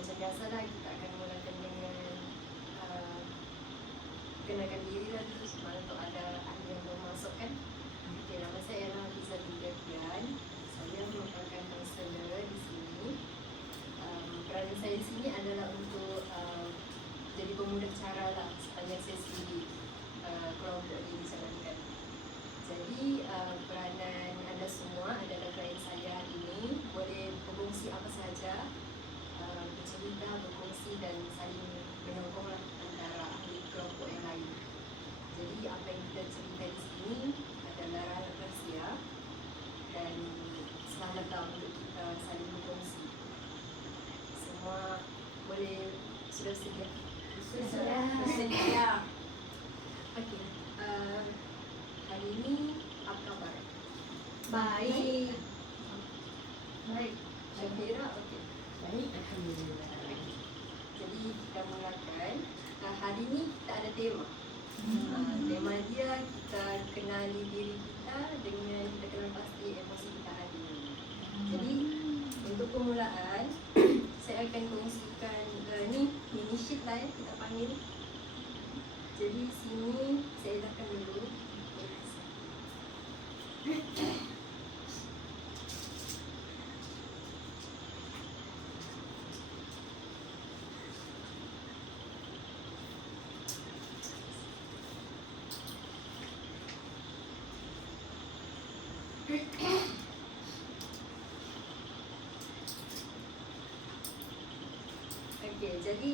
macam biasalah kita akan mulakan dengan kenalkan diri lah dulu sebab untuk ada ahli yang baru masuk kan. Okay, nama saya ialah Hafizah Binti Fian. Saya merupakan kaunselor di sini. Peranan saya di sini adalah untuk jadi pemudah cara lah sepanjang sesi kelompok ini dijalankan. Jadi peranan anda semua adalah klien saya hari ini, boleh berkongsi apa sahaja, bercerita, berkongsi dan saling menyokonglah antara ahli kelompok yang lain. Jadi apa yang kita cerita di sini adalah rahsia dan selamatlah untuk kita saling berkongsi. Semua boleh sudah sedia? Sudah. Okey. Hari ini apa khabar? Baik. Baik. Syafira, okey. Baik, alhamdulillah. Jadi kita mulakan. Hari ini kita ada tema. Tema dia kita kenali diri kita dengan kita kenal pasti emosi kita hari ini. Jadi untuk permulaan saya akan kongsikan ni mini sheet lah kita panggil. Jadi sini saya letakkan dulu. Okey, jadi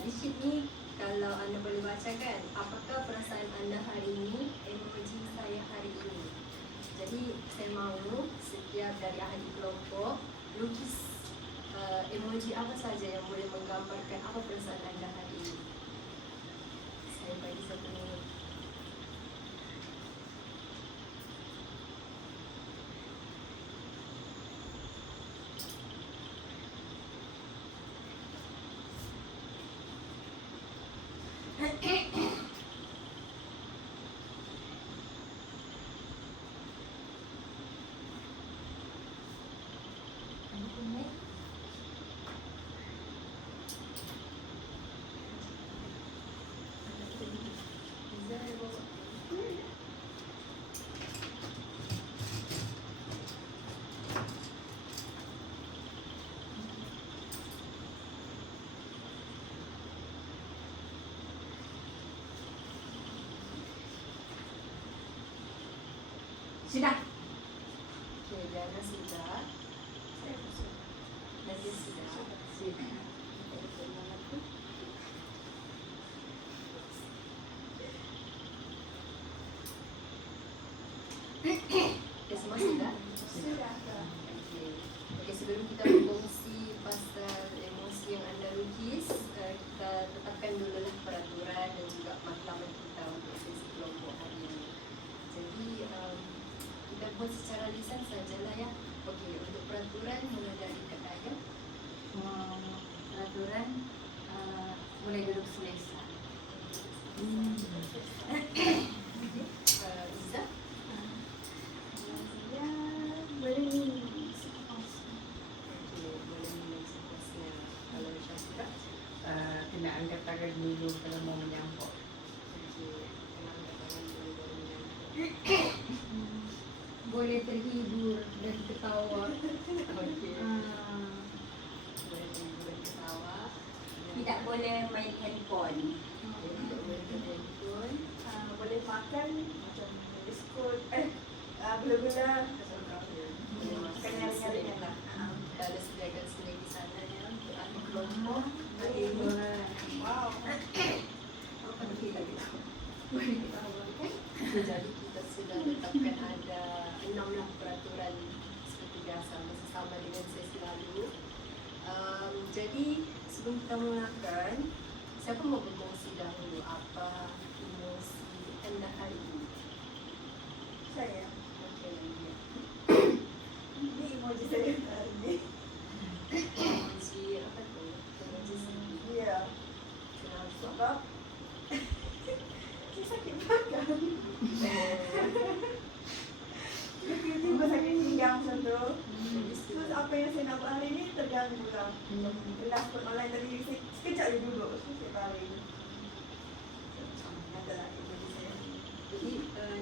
di sheet ni kalau anda boleh bacakan, apakah perasaan anda hari ini, emoji saya hari ini. Jadi saya mahu setiap dari ahli kelompok lukis emoji apa saja yang boleh menggambarkan apa perasaan anda hari ini. Saya bagi 1 minit. Sudah. Okey, Diana sudah. Saya pun sudah. Nadia sudah. Sudah. Okay, semua sudah? Sudah. Okey. Okey, sebelum kita berkongsi pasal emosi yang anda lukis, kita tetapkan dululah peraturan dan juga matlamat kita untuk sesi kelompok hari ini. Jadi kita buat secara lisan sajalah ya. Okey, untuk peraturan mulai dari kata ya. Peraturan boleh duduk selesa. Izzah, Saya boleh minum sepuasnya. okey, boleh minum sepuasnya. Kalau Syafira, Kena angkat tangan dulu kalau mau menyampuk. okey, kena angkat tangan dulu baru menyampuk. Boleh terhibur dan ketawa. Okey. Boleh timbul ketawa. Tidak boleh main handphone. Tidak boleh telefon. Boleh makan macam biskut, gula-gula, Boleh makan kenyal-kenyal lah. Kita ada sediakan snack di sana ya untuk ahli kelompok hari ini. Wow. Okey. Boleh ketawa kan? Jadi kita sudah tetapkan ada 6 lah peraturan seperti biasa masih sama dengan sesi lalu. Jadi sebelum kita mulakan, siapa mau berkongsi dahulu apa emosi anda hari ini? Saya. Okey, Nadia. Ini emoji saya hari ini. Emoji apa tu? Emoji sedih. Ya. Kenapa? Sebab saya sakit badan. Tiba-tiba sakit pinggang macam tu. Jadi Terus apa yang saya nak buat hari ni terganggu lah. Kelas pun online tadi, sekejap je duduk. Terus saya baring. Ada lah emoji saya. Jadi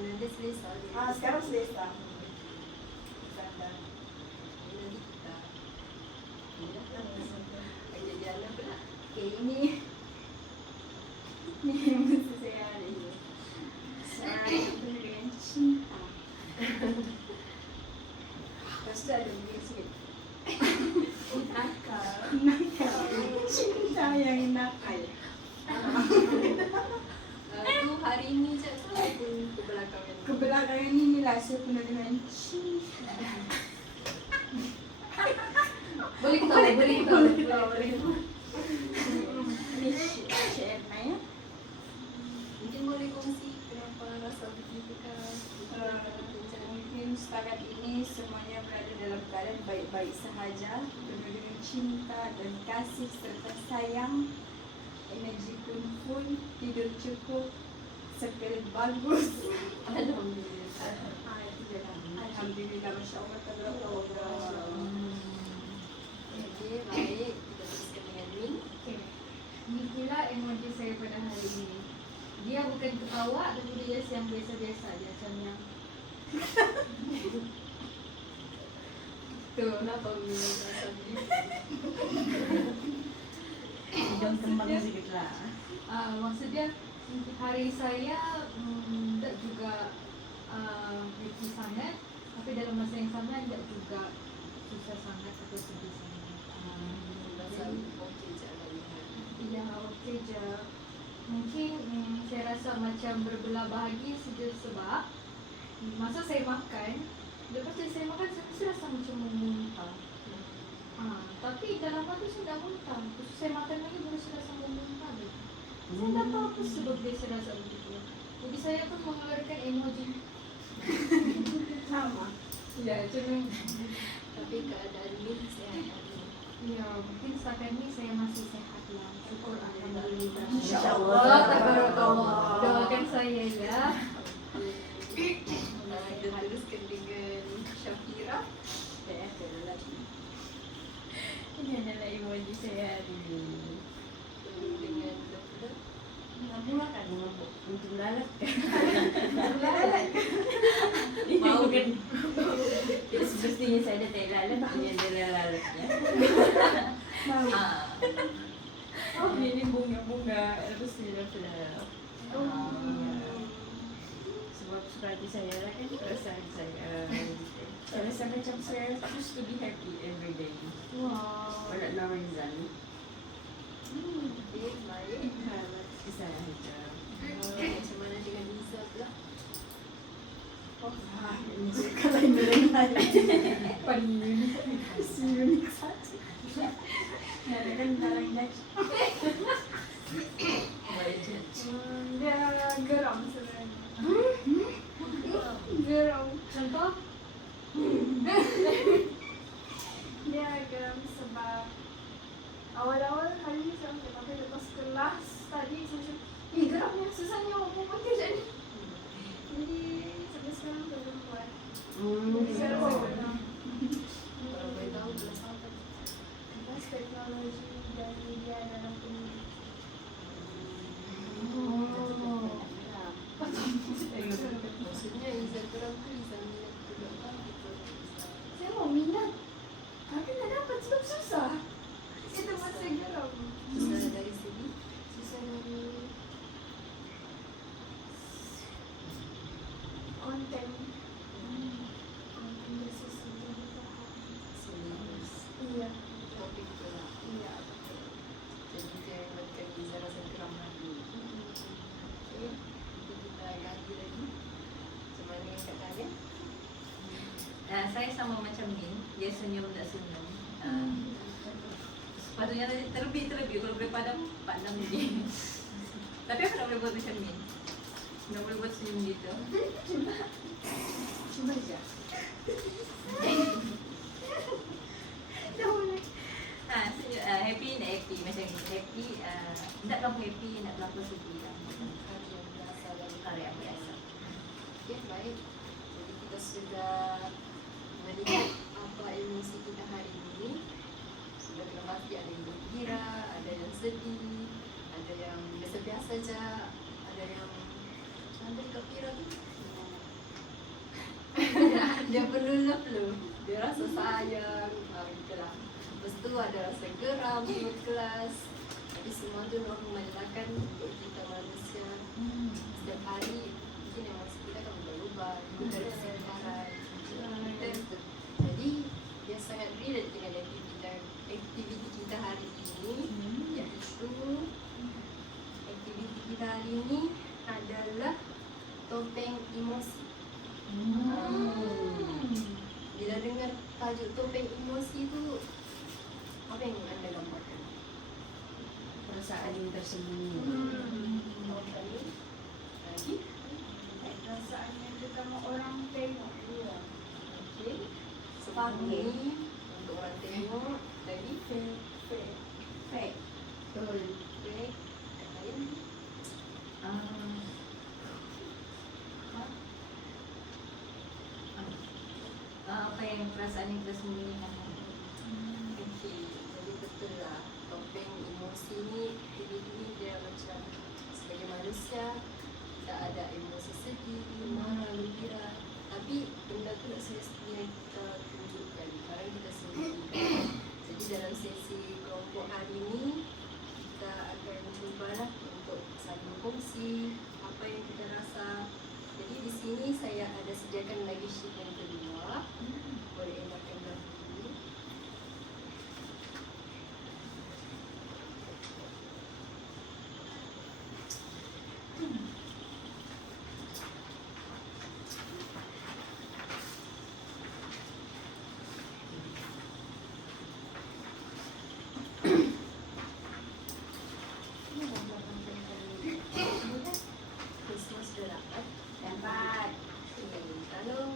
Nanda selesa. Sekarang selesa. Sandar. Nanti kita. Aja jalan pula. Okay, ini mesti saya hari ini. Saya dengan cinta. Lepas tu ada bunyi sikit. Nakal. Cinta yang nakal. Tu hari ni je ataupun kebelakangan. Kebelakangan ini lah saya penuh dengan cinta. Boleh ketawa, boleh ketawa. Ini share ya. Mungkin boleh kongsi kenapa rasa begitu kah? Mungkin setakat ini semuanya berada dalam keadaan baik-baik sahaja, penuh dengan cinta dan kasih serta sayang, energi pun full, tidur cukup, sekali bagus. Alhamdulillah. Alhamdulillah, Masya Allah, Tabarakallah. Okey, baik. Kita teruskan dengan Min. Okay. Ini pula emoji saya pada hari ini. Dia bukan ketawa, tapi dia yang biasa-biasa je, macam yang Tu kenapa Min rasa begitu? Hidung kembang sikit lah. maksud dia hari saya tak juga happy sangat, tapi dalam masa yang sama tak juga susah sangat atau sedih sangat. Rasa okey je lah lihat. Ya, okey je. Mungkin saya rasa macam berbelah bahagi sebab masa saya makan, lepas saya makan saya mesti rasa macam mau muntah. Tapi dalam hati saya dah muntah. Terus saya makan lagi baru saya rasa mau muntah. Saya tak tahu apa sebab dia saya rasa begitu. Jadi saya pun mengeluarkan emoji. Sama. Ya, cuma Tapi keadaan Min sihat hari ni. ya mungkin setakat ini saya masih sehat lah. Syukur alhamdulillah. InsyaAllah. Tabarakallah. Doakan saya ya. Kita teruskan dengan Syafira. Ini adalah emoji saya hari ini. Dengan Lefla. Kamu akan ngomong untuk lalat kan? Mau kan? Semestinya saya ada tai lalat, ini adalah lalatnya. Oh, ini bunga-bunga, terus ini adalah sebab seperti saya lah kan, perasaan saya saya rasa macam saya supposed to be happy every day. Wow. Wala na reason. Okey, baik. Isa saja. Macam mana dengan Liza pula? Ini suka lain-lain. Panin. Unik saja. Narakan narang next. Dia geram sebenarnya. Geram. Contoh? Dia geram sebab awal-awal hari ni saya tapi lepas kelas tadi saya macam geramnya susahnya mau pakai jadi. Jadi sampai sekarang belum buat. Jadi saya rasa geram. Kalau boleh tahu kelas apa? Kelas teknologi dan media dalam pendidikan. Maksudnya Liza kurang tu Liza minat juga kan? Saya mau minat, tapi tak dapat sebab susah. Itu masa geram. Susah dari segi Susah dari konten. Konten bersusah jadi serius. Iya, Topik tu lah. iya. Jadi itu yang menyebabkan Liza rasa geram lagi. Okey, nanti kita ganti lagi. Macam mana dengan Kak Talia? Saya sama macam Min, dia senyum tak senyum. Sepatutnya terlebih kalau boleh padam dia. Tapi aku tak boleh buat macam Min. Tak boleh buat senyum gitu. Cuba aja. Dah boleh. Senyum, happy nak happy macam ni. Happy, nak kamu happy, nak kamu sedih lah. Hari yang biasa dan Hari yang biasa. okey, baik. Jadi kita sudah melihat apa ilmu emosi kita hari ini. Sudah kena pasti ada yang gembira, ada yang sedih, ada yang biasa-biasa saja, ada yang macam Kak Fira tu. Dia perlu love, dia rasa sayang, gitulah. Lepas tu ada rasa geram di kelas. Tapi semua tu normal lah kan untuk kita manusia. Setiap hari mungkin emosi kita akan berubah, dari kesedaran. Jadi dia sangat relate dengan aktiviti kita hari ini, iaitu aktiviti kita hari ini adalah topeng emosi. Bila dengar tajuk topeng emosi tu, apa yang anda gambarkan? Perasaan yang tersembunyi. Lagi? Perasaan yang kita mau orang tengok. Okey. Sepagi untuk orang tengok. Lagi? Fake. Betul. Okey. Kat lain? Apa yang perasaan yang kita sembunyikan? Okey. Jadi betul lah. Topeng emosi ni, aktiviti ni dia macam sebagai manusia kita ada emosi sedih, marah, gembira. Tapi benda tu tak semestinya kita tunjukkan. Kadang kita sembunyikan. Jadi dalam sesi kelompok hari ini kita akan cubalah untuk saling berkongsi apa yang kita rasa. Jadi di sini saya ada sediakan lagi sheet yang kedua. Boleh elakkan dahulu. Christmas sudah dapat? Dapat. Okay. Kalau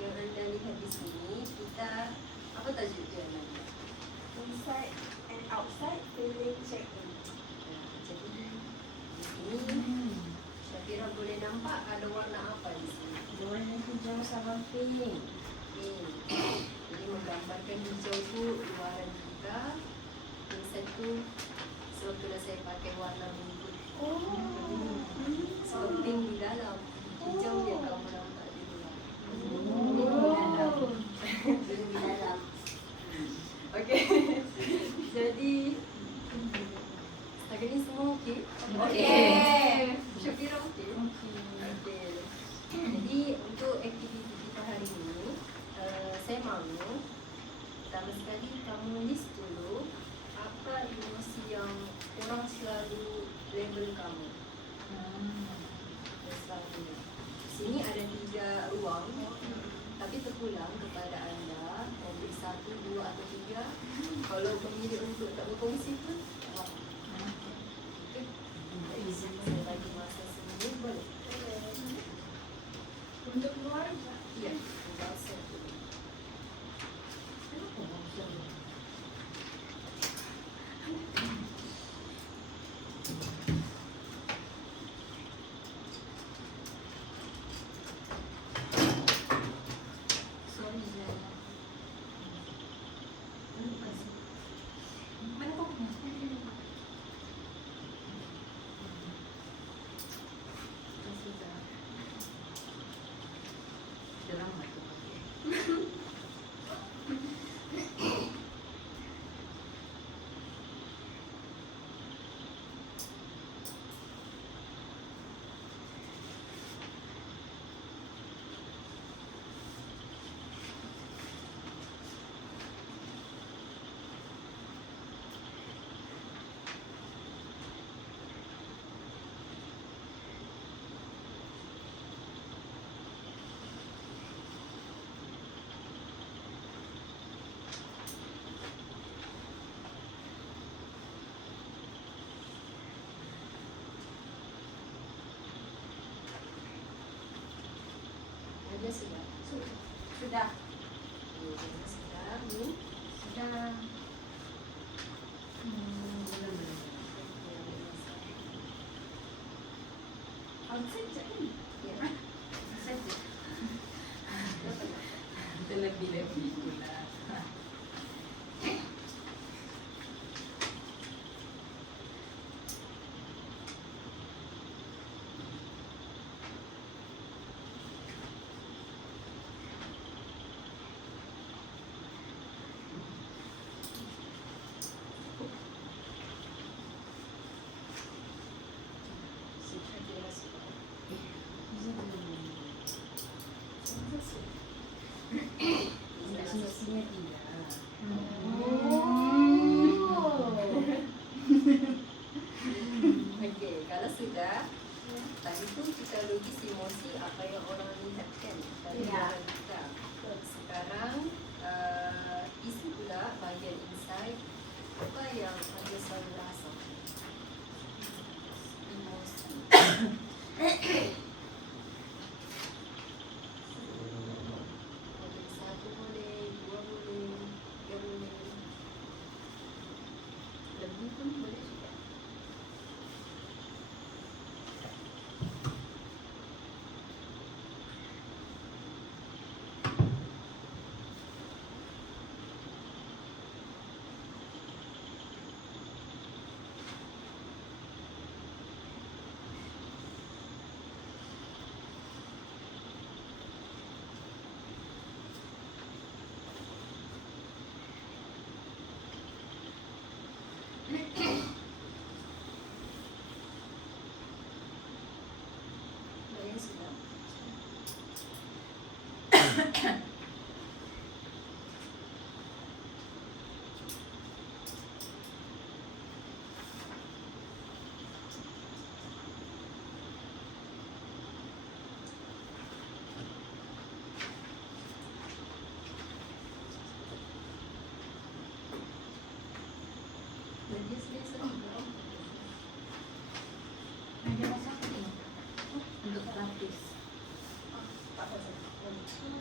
yang anda lihat di sini, kita apa tajuk dia nanti? Inside and outside feeling check-in. Jadi di sini Syafira boleh nampak ada warna apa di sini? Warna hijau sama pink. Pink. Jadi menggambarkan hijau tu luaran kita. Yang satu sebab itulah saya pakai warna biru. Sebab pink di dalam, hijau yang kamu nampak di luar. Pink di dalam. Okey. Jadi setakat ni semua okey? Okey. Syafira okey? Okey. Jadi untuk aktiviti kita hari ini, saya mahu pertama sekali kamu list dulu apa emosi yang orang selalu label kamu. Selalu. Sini ada 3 ruang, tapi terpulang kepada anda mau beri 1, 2 atau 3. Kalau memilih untuk tak berkongsi pun tak apa. Okey. Jadi saya bagi masa seminit boleh? Untuk keluarga. Ya, tinggal set dulu. Sorry, Zana. Mana kau punya? Kasih dah. Drama tu. Ada sudah. Sudah. Sudah. Ni. Sudah. Outside check-in. Ya. Saja. Terlebih-lebih pula. Desnya dia. Okey, kalau sudah, tadi tu kita logis emosi apa yang orang lihat kan dari Ya. orang kita. Sekarang isi pula bahagian inside apa yang anda selalu rasa. Emosi. Boleh satu boleh, dua boleh, tiga boleh. Lebih pun boleh juga. Bayang sudah. Biasa-biasa juga. Ada rasa apa ni? Untuk lapis. Tak apa-apa. Cuma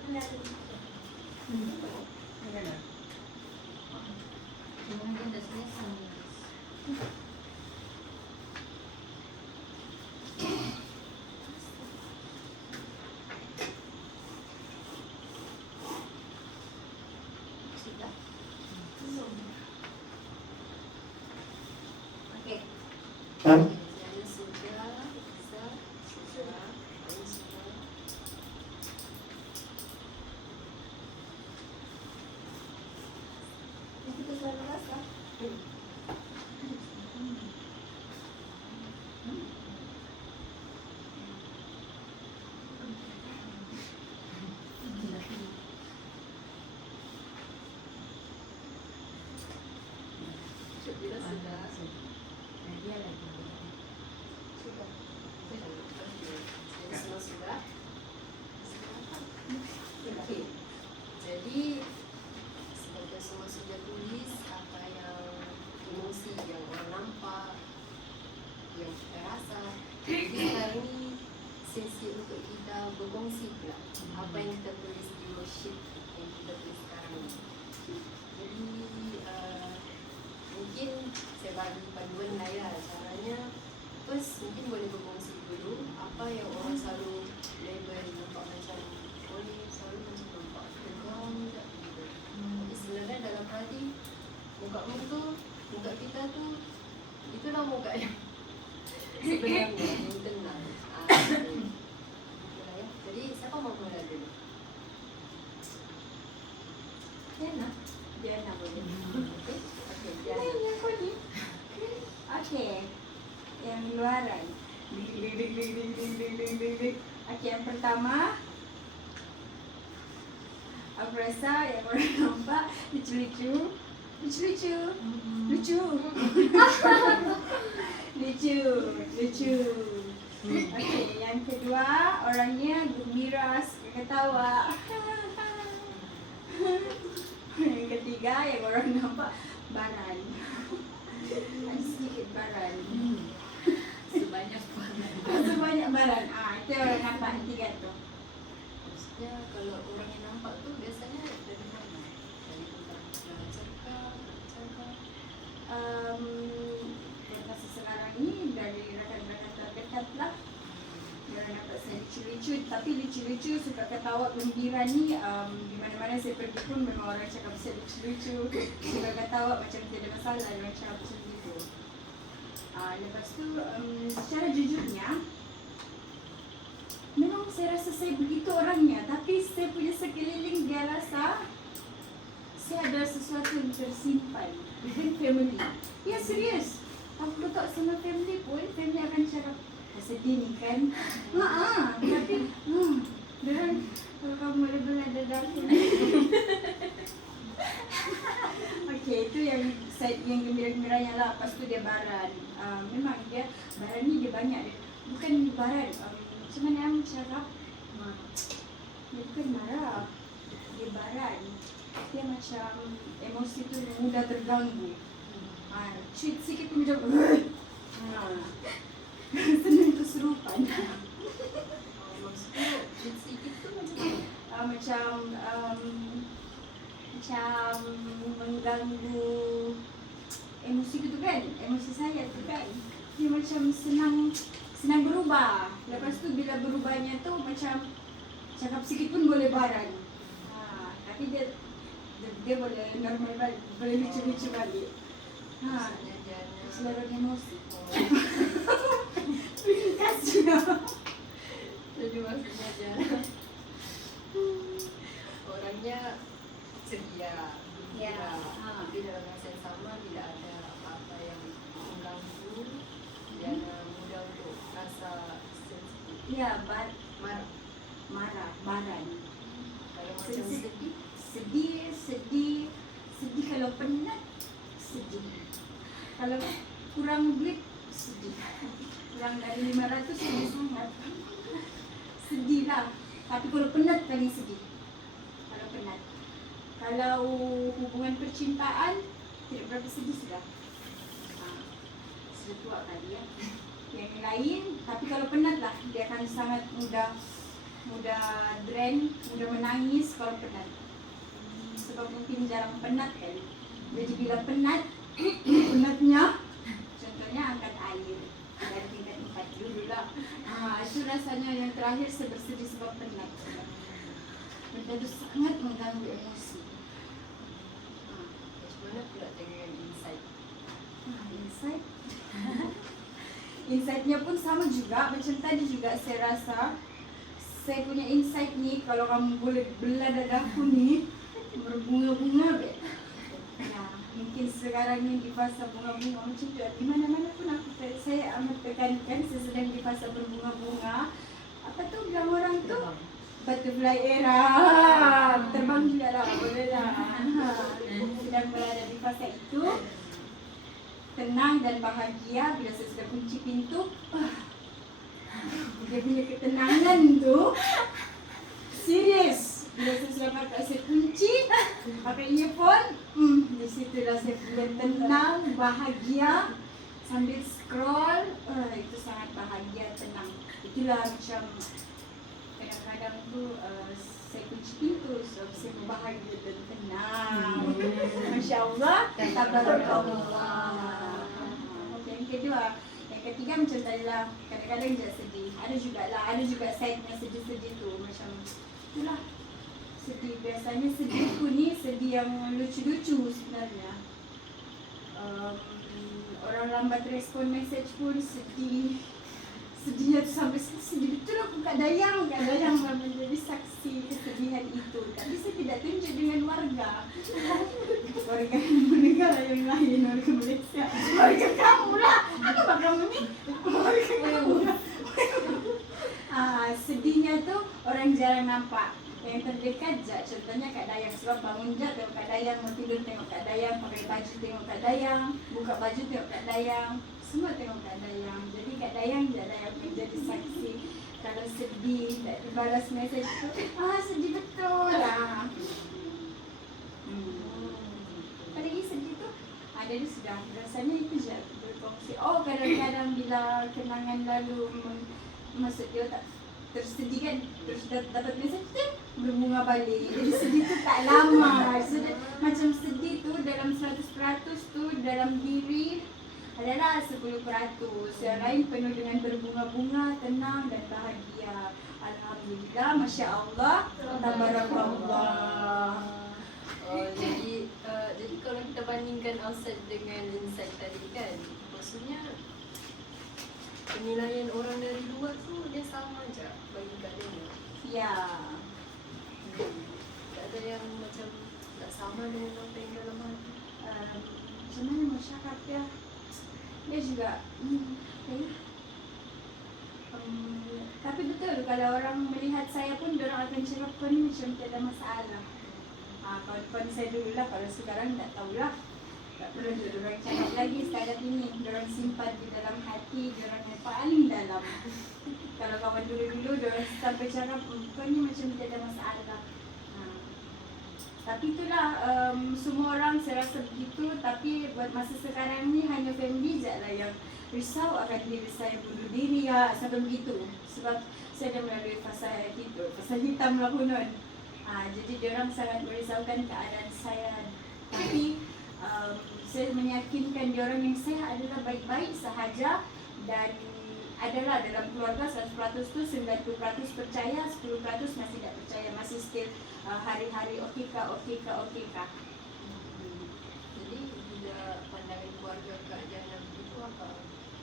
dia dah selesai. Sudah. Okey. Jadi sudah, bisa, sudah, dan sudah. Kita selalu rasa. Bila sudah, Dia lagi. sudah. Jadi semua sudah. Okey. Jadi semoga semua sudah tulis apa yang emosi yang orang nampak, yang kita rasa. Jadi sekarang ni sesi untuk kita berkongsi pula apa yang kita tulis di worksheet yang kita tulis sekarang ni. Jadi mungkin saya bagi panduan lah ya caranya. First mungkin boleh berkongsi dulu apa yang orang selalu label nampak macam boleh selalu macam nampak tegang tak gitu. Tapi sebenarnya dalam hati muka-mu tu, muka kita tu itulah muka yang sebenarnya yang tenang. Itulah ya. Jadi siapa mau mula dulu? Diana. Diana boleh. Okey. Okey, Yang Diana. yang kau ni. Okey. Yang luaran. Okey, yang pertama. Aku rasa yang orang nampak lucu-lucu. Lucu-lucu. Lucu. Lucu. Lucu. Okey, yang kedua orangnya gembira, suka ketawa. Yang ketiga yang orang nampak baran. Ada sedikit baran. Sebanyak mana? Sebanyak baran. Itu orang nampak tiga tu. Maksudnya kalau orang yang nampak tu biasanya dari mana? Dari orang yang cakap. Masa sekarang ni dari rakan-rakan terdekat lah. Orang nampak saya lucu-lucu, tapi lucu-lucu, suka ketawa, gembira ni di mana-mana saya pergi pun memang orang cakap saya lucu-lucu, suka ketawa macam tiada masalah, orang cakap macam itu. Lepas tu secara jujurnya memang saya rasa saya begitu orangnya, tapi saya punya sekeliling dia rasa saya ada sesuatu yang tersimpan dengan family. Ya serius, aku letak sama family pun, family akan cakap sedih ni kan. Tapi dan kalau kamu ada benar ada darah side yang gembira-gembiranya lah. Lepas tu dia baran. Memang dia baran ni dia banyak dia. Bukan baran, macam mana yang cakap? Dia bukan marah. Dia baran. Dia macam emosi tu mudah terganggu. Treat sikit tu macam senang kesurupan. Maksudnya treat sikit tu macam macam mengganggu emosi tu kan, emosi saya tu kan. Dia macam senang berubah. Lepas tu bila berubahnya tu macam cakap sikit pun boleh baran. Tapi dia boleh normal balik, boleh lucu-lucu balik. maksudnya dia Selalu emosi. Terima kasih. jadi maksudnya dia orangnya ceria, Ya. tapi dalam masa yang sama bila ada apa-apa yang mengganggu dia mudah untuk rasa sensitif, Ya, marah. baran. Kalau macam sedih Sedih kalau penat, sedih. Kalau kurang duit, sedih. Kurang dari 500 sedih sangat. Sedih lah. Tapi kalau penat paling sedih. Kalau penat. Kalau hubungan percintaan, tidak berapa sedih sudah. Sudah tua kali ya. Yang lain, tapi kalau penat lah, dia akan sangat mudah drain, mudah menangis kalau penat. Sebab mungkin jarang penat kan. Jadi bila penatnya, contohnya angkat air dari tingkat 4 dulu lah. Itu rasanya yang terakhir saya bersedih sebab penat. Benda itu sangat mengganggu emosi. macam mana pula dengan insight? Insight. Insightnya pun sama juga. Macam tadi juga saya rasa saya punya insight ni, kalau kamu boleh belah dadaku ni, berbunga-bunga be. Nah, mungkin sekarang ni di fasa bunga-bunga macam tu. Di mana-mana pun saya amat tekankan saya sedang di fasa berbunga-bunga. Apa tu bilang orang tu? Butterfly era. Terbang juga lah, boleh lah. Sedang berada di fasa itu. Tenang dan bahagia bila saya sudah kunci pintu. Dia punya ketenangan tu serius. Bila saya sudah pakai saya kunci, pakai earphone, di situlah saya punya tenang, bahagia sambil scroll. Itu sangat bahagia, tenang. Itulah macam kadang-kadang tu saya kunci pintu sebab saya bahagia dan tenang. Masya Allah, tabarakallah. Yang kedua, yang ketiga macam tadi lah, kadang-kadang dia sedih. Ada juga side-nya sedih-sedih tu macam itulah. Sedih, biasanya sedihku ni sedih yang lucu-lucu sebenarnya. Orang lambat respon message pun sedih. Sedihnya tu sampai sedih betul aku Kak Dayang menjadi saksi kesedihan itu. Tapi saya tidak tunjuk dengan warga negara yang lain, warga Malaysia. Warga kamu lah. Apa kamu ni? Warga kamu lah. Sedihnya tu orang jarang nampak. Yang terdekat je, contohnya Kak Dayang. Sebab bangun je tengok Kak Dayang, mau tidur tengok Kak Dayang, pakai baju tengok Kak Dayang, buka baju tengok Kak Dayang, semua tengok Kak Dayang. Jadi Kak Dayang je lah yang menjadi saksi. Kalau sedih, tak dibalas mesej tu, sedih betul lah. Apa lagi sedih tu? Jadi sudah, rasanya itu je berkongsi. Kadang-kadang bila kenangan lalu masuk dia tak tersedih kan, terus dapat mesej tu berbunga balik. Jadi sedih tu tak lama. Macam sedih tu dalam 100% tu dalam diri adalah 10%. Yang lain penuh dengan berbunga-bunga, tenang dan bahagia. Alhamdulillah, Masya Allah, Tabarakallah. Jadi kalau kita bandingkan outside dengan inside tadi kan, maksudnya penilaian orang dari luar tu dia sama je bagi Kak Dayang. Ya. Tak ada yang macam tak sama dengan apa yang dalam hati. Macam mana masyarakat dia? Dia juga tapi betul kalau orang melihat saya pun orang akan cakap kau ni macam tak ada masalah. Kawan-kawan saya dulu lah, kalau sekarang tak tahulah. Tak perlu diorang cakap lagi setakat ini. Diorang simpan di dalam hati, diorang yang paling dalam. Kalau kawan dulu-dulu, diorang sampai cakap, kau ni macam tidak ada masalah. Tapi itulah, semua orang saya rasa begitu. Tapi buat masa sekarang ni, hanya family je lah yang risau akan diri saya bunuh diri ya, sampai begitu. Sebab saya dah melalui fasa hitam lah pun. Jadi diorang sangat merisaukan keadaan saya. Tapi saya meyakinkan diorang yang saya adalah baik-baik sahaja dan adalah dalam keluarga 100% tu 90% percaya, 10% masih tak percaya, masih still hari-hari okey-kah. Jadi bila pandangan keluarga keadaan itu apa?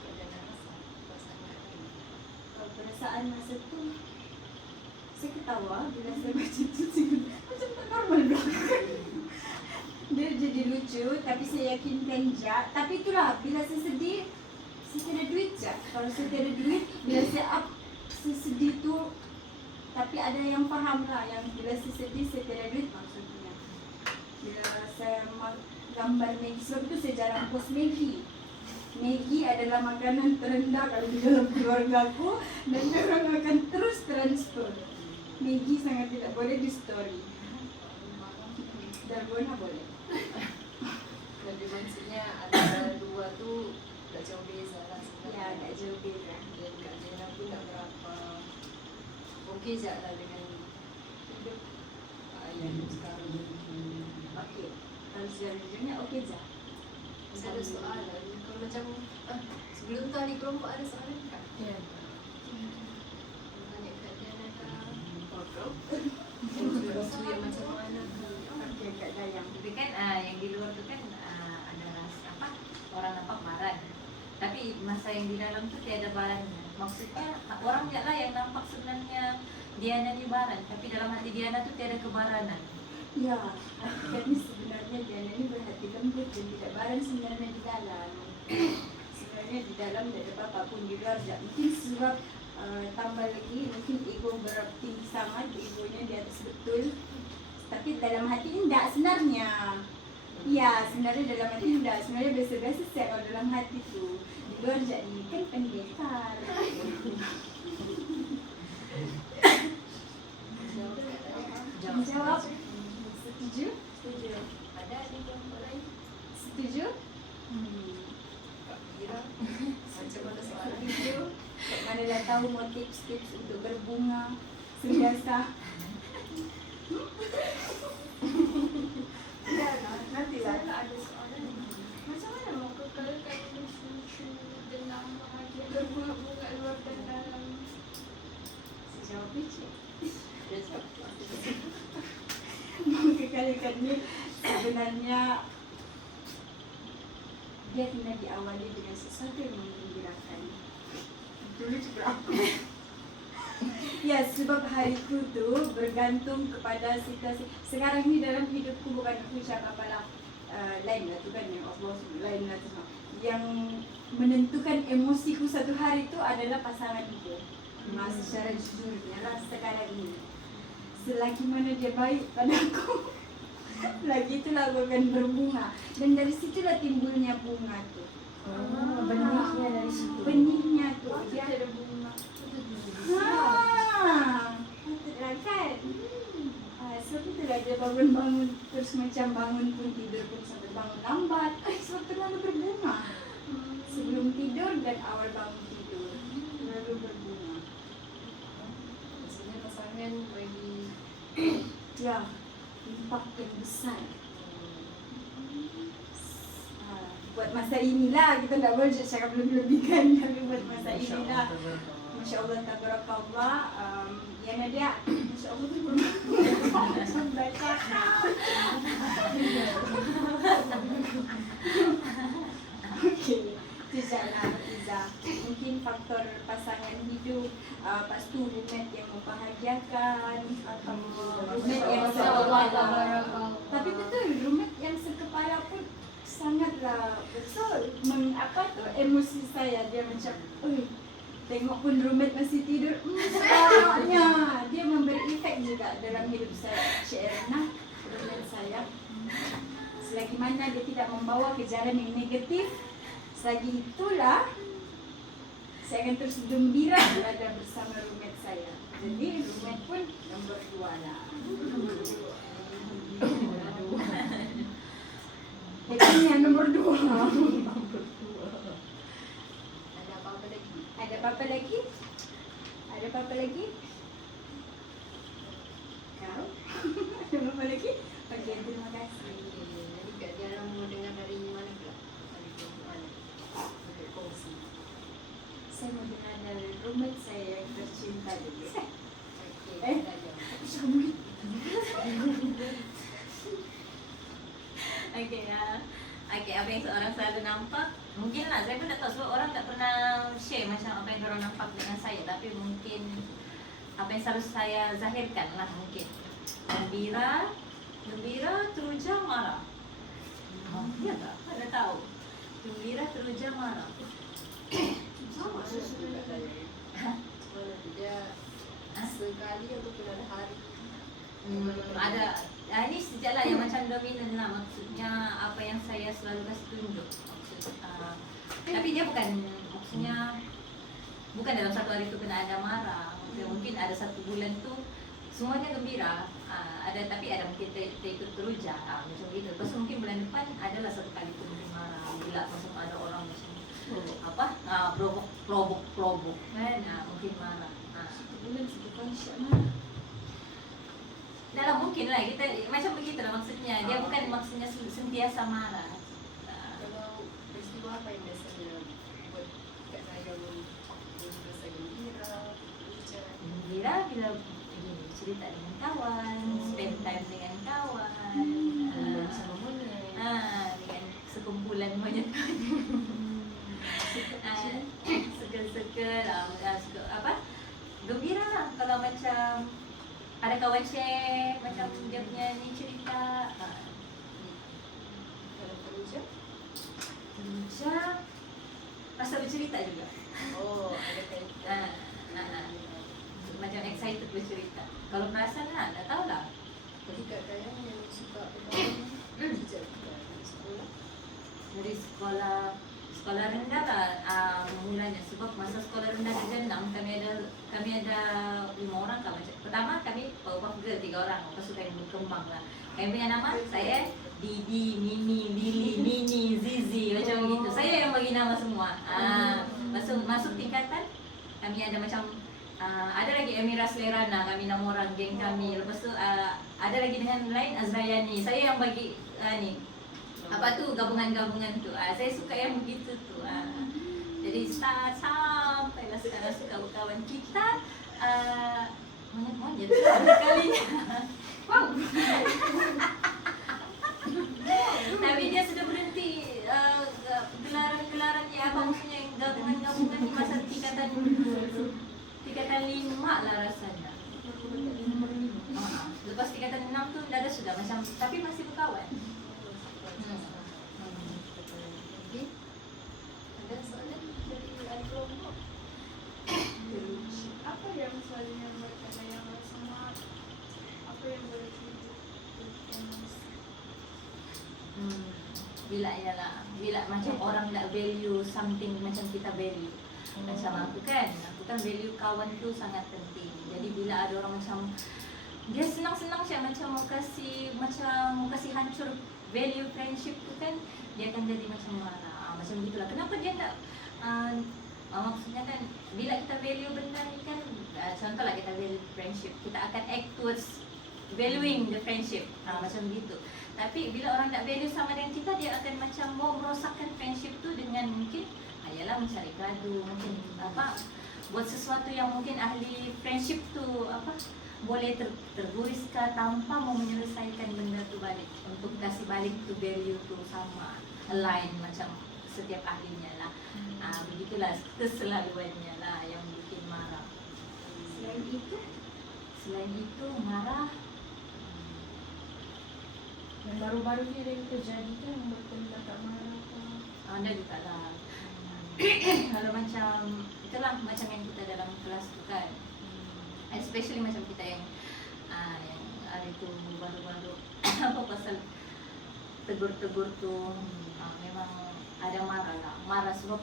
Keadaan rasa pasangan ini. Perasaan masa tu saya ketawa bila saya baca tu macam tak normal belakang. Dia jadi lucu tapi saya yakinkan je. Tapi itulah bila saya sedih saya tiada duit je. Kalau saya tiada duit bila saya up saya sedih tu, tapi ada yang faham lah yang bila saya sedih saya tiada duit maksudnya. Bila saya gambar Maggi, sebab tu saya jarang post Maggi. Maggi adalah makanan terendah kalau di dalam keluarga aku dan orang akan terus transfer. Maggi sangat tidak boleh di story. Dalgona boleh. Jadi maksudnya antara dua tu tak jauh beza lah Ya, sebenarnya. tak jauh beza. Dan Kak Jana pun tak berapa okey je lah dengan hidup yang sekarang ni. Okey. Kalau sejujurnya okey je. Saya ada soalan. Kalau macam sebelum tu ahli kelompok ada soalan tak? Ya. Tanya Kak Jana isu yang macam mana tu? Okey, Kak Dayang. Tapi kan yang di luar tu kan ada rasa apa? Orang nampak baran. Tapi masa yang di dalam tu tiada barannya. Maksudnya orang je lah yang nampak sebenarnya Diana ni baran. Tapi dalam hati Diana tu tiada kebaranan. Ya, hakikatnya sebenarnya Diana ni berhati lembut dan tidak barang sebenarnya di dalam. Sebenarnya di dalam tidak ada apa-apa pun di luar je. Mungkin sebab tambah lagi mungkin ego bertinggi sangat, egonya di atas betul. Tapi dalam hati tidak sebenarnya. Ya, sebenarnya dalam hati tidak. Sebenarnya biasa-biasa saya kalau dalam hati tu. Di luar je ni kan pendekar. Jawab. Setuju? Setuju. Ada ahli kelompok lain? Setuju? Kak Kira macam mana soalan? Setuju? Kat mana dah tahu mau tips-tips untuk berbunga sentiasa. Ya, nantilah. Saya tak ada soalan. Macam mana mau kekalkan lucu-lucu dengan bahagia berbunga-bunga luar dan dalam? Jawab Richie. Dia cakap Mengkekalkan ni sebenarnya dia kena diawali dengan sesuatu yang menggembirakan. Dulu juga aku. Ya, sebab hariku tu bergantung kepada situasi. Sekarang ni dalam hidupku bukan aku cakap apalah lain lah tu kan, yang Allah lain lah tu. Yang menentukan emosiku satu hari tu adalah pasanganku. Secara jujurnya lah sekarang ni. Selagi mana dia baik padaku, lagi itulah aku akan berbunga. Dan dari situlah timbulnya bunga tu. Benihnya dari situ. Benihnya tu. Dia ada bunga. Betul kan? Sebab itulah dia bangun-bangun terus macam bangun pun tidur pun sampai bangun lambat. Sebab terlalu berbunga. Sebelum tidur dan awal bangun tidur terlalu berbunga. maksudnya pasangan bagi Ya, impak yang besar. Buat masa inilah kita tak boleh cakap lebih-lebihkan, tapi buat masa inilah. Masya Allah, tabarakallah. Yang ada, Masya Allah tu macam baca. Okey, Tizana, Iza. Mungkin faktor pasangan hidup, lepas tu roommate yang membahagiakan, atau roommate yang sekepala. Tapi betul, roommate yang sekepala pun sangatlah betul. Emosi saya, dia macam, tengok pun roommate masih tidur, segalanya. Dia memberi efek juga dalam hidup saya. Syirna, roommate saya. Selagi selagi mana dia tidak membawa ke jalan yang negatif, selagi itulah saya akan terus gembira berada bersama roommate saya. Jadi roommate pun nombor 2 lah. Itu yang nomor 2. Ada apa-apa lagi? Ada apa-apa lagi? Ada apa-apa lagi? Kau? Ada apa-apa lagi? Okey, terima kasih. Jadi Kak Diana mau dengar dari mana pula? Dari mana? Untuk kongsi. Saya mau dengar dari roommate saya yang tercinta dulu. Okey, dah jam. Aku suka mulut. Okey ya. Okey, apa yang seorang selalu nampak? Mungkin lah, saya pun tak tahu sebab orang tak pernah share macam apa yang orang nampak dengan saya. Tapi mungkin apa yang selalu saya zahirkan lah mungkin. Gembira, teruja, marah. Ya tak? Ada tahu? Gembira, teruja, marah. Sama juga tadi. Mana dia sekali ataupun ada hari. Ada ini sejaklah yang macam dominan lah, maksudnya apa yang saya selalu kasih tunjuk tapi dia maksudnya bukan dalam satu hari tu kena ada marah. Maksudnya mungkin ada satu bulan tu semuanya gembira, ada tapi ada mungkin ikut teruja macam gitu. Lepas tu mungkin bulan depan adalah satu kali tu mungkin marah bila macam ada orang macam apa probok kan, mungkin marah. Bulan sebuah syak mana? Dalam mungkin lah kita macam begitulah maksudnya. Dia bukan maksudnya sentiasa marah. Kalau peristiwa apa yang biasanya buat Kak Dayang merasa gembira, teruja? Gembira bila cerita dengan kawan, spend time dengan kawan, Bersama monyet. dengan sekumpulan monyet. Sekel-sekel apa? Gembira lah kalau macam ada kawan share macam dia punya ni cerita. Kalau teruja? Teruja rasa bercerita juga. Oh, ada kaitan. Macam excited bercerita. Kalau perasan lah, tak tahulah. Jadi Kak Dayang yang suka bermain sejak dari sekolah. Dari sekolah rendah lah mulanya, sebab masa sekolah rendah Negeri 6 kami ada 5 orang kan macam. Pertama kami powerpuff girl 3 orang, lepas tu kami berkembang lah. Kami punya nama saya Didi, Mimi, Lili, Nini, Zizi macam gitu. Saya yang bagi nama semua. Masuk tingkatan kami ada macam ada lagi Amira Slerana, kami 6 orang geng kami. Lepas tu ada lagi dengan lain Azrayani. Saya yang bagi ni apa tu gabungan-gabungan tu. Saya suka yang begitu tu. Jadi start sampailah sekarang suka berkawan kita monyet-monyet kalinya. Wow. Tapi dia sudah berhenti gelaran-gelaran ya apa maksudnya yang gabungan-gabungan di masa tingkatan 5 lah rasanya. Lepas tingkatan 6 tu dah ada sudah macam tapi masih berkawan. Okey. Ada soalan dari adik kelompok? Apa yang selalunya mereka yang sama? Apa yang boleh tunjukkan? Bila macam orang tak value something macam kita value. Macam aku kan value kawan tu sangat penting. Jadi bila ada orang macam dia senang-senang siya macam mau kasih hancur value friendship tu kan, dia akan jadi macam marah. Macam gitulah. Kenapa dia tak maksudnya kan bila kita value benda ni kan, contohlah kita value friendship, kita akan act towards valuing the friendship. Macam gitu. Tapi bila orang tak value sama dengan kita, dia akan macam mau merosakkan friendship tu dengan mungkin ayalah mencari gaduh, mungkin apa buat sesuatu yang mungkin ahli friendship tu apa boleh terguriskan tanpa mau menyelesaikan benda tu balik, untuk kasih balik tu value tu sama align macam setiap ahlinya lah. Begitulah keselaluannya lah yang bikin marah. Selain itu marah Yang baru-baru ni ada yang terjadi kan yang bertemu tak marah ada juga lah. Kalau macam itulah macam yang kita dalam kelas tu kan, especially macam kita yang hari tu baru-baru apa pasal tegur-tegur tuh memang ada marah sebab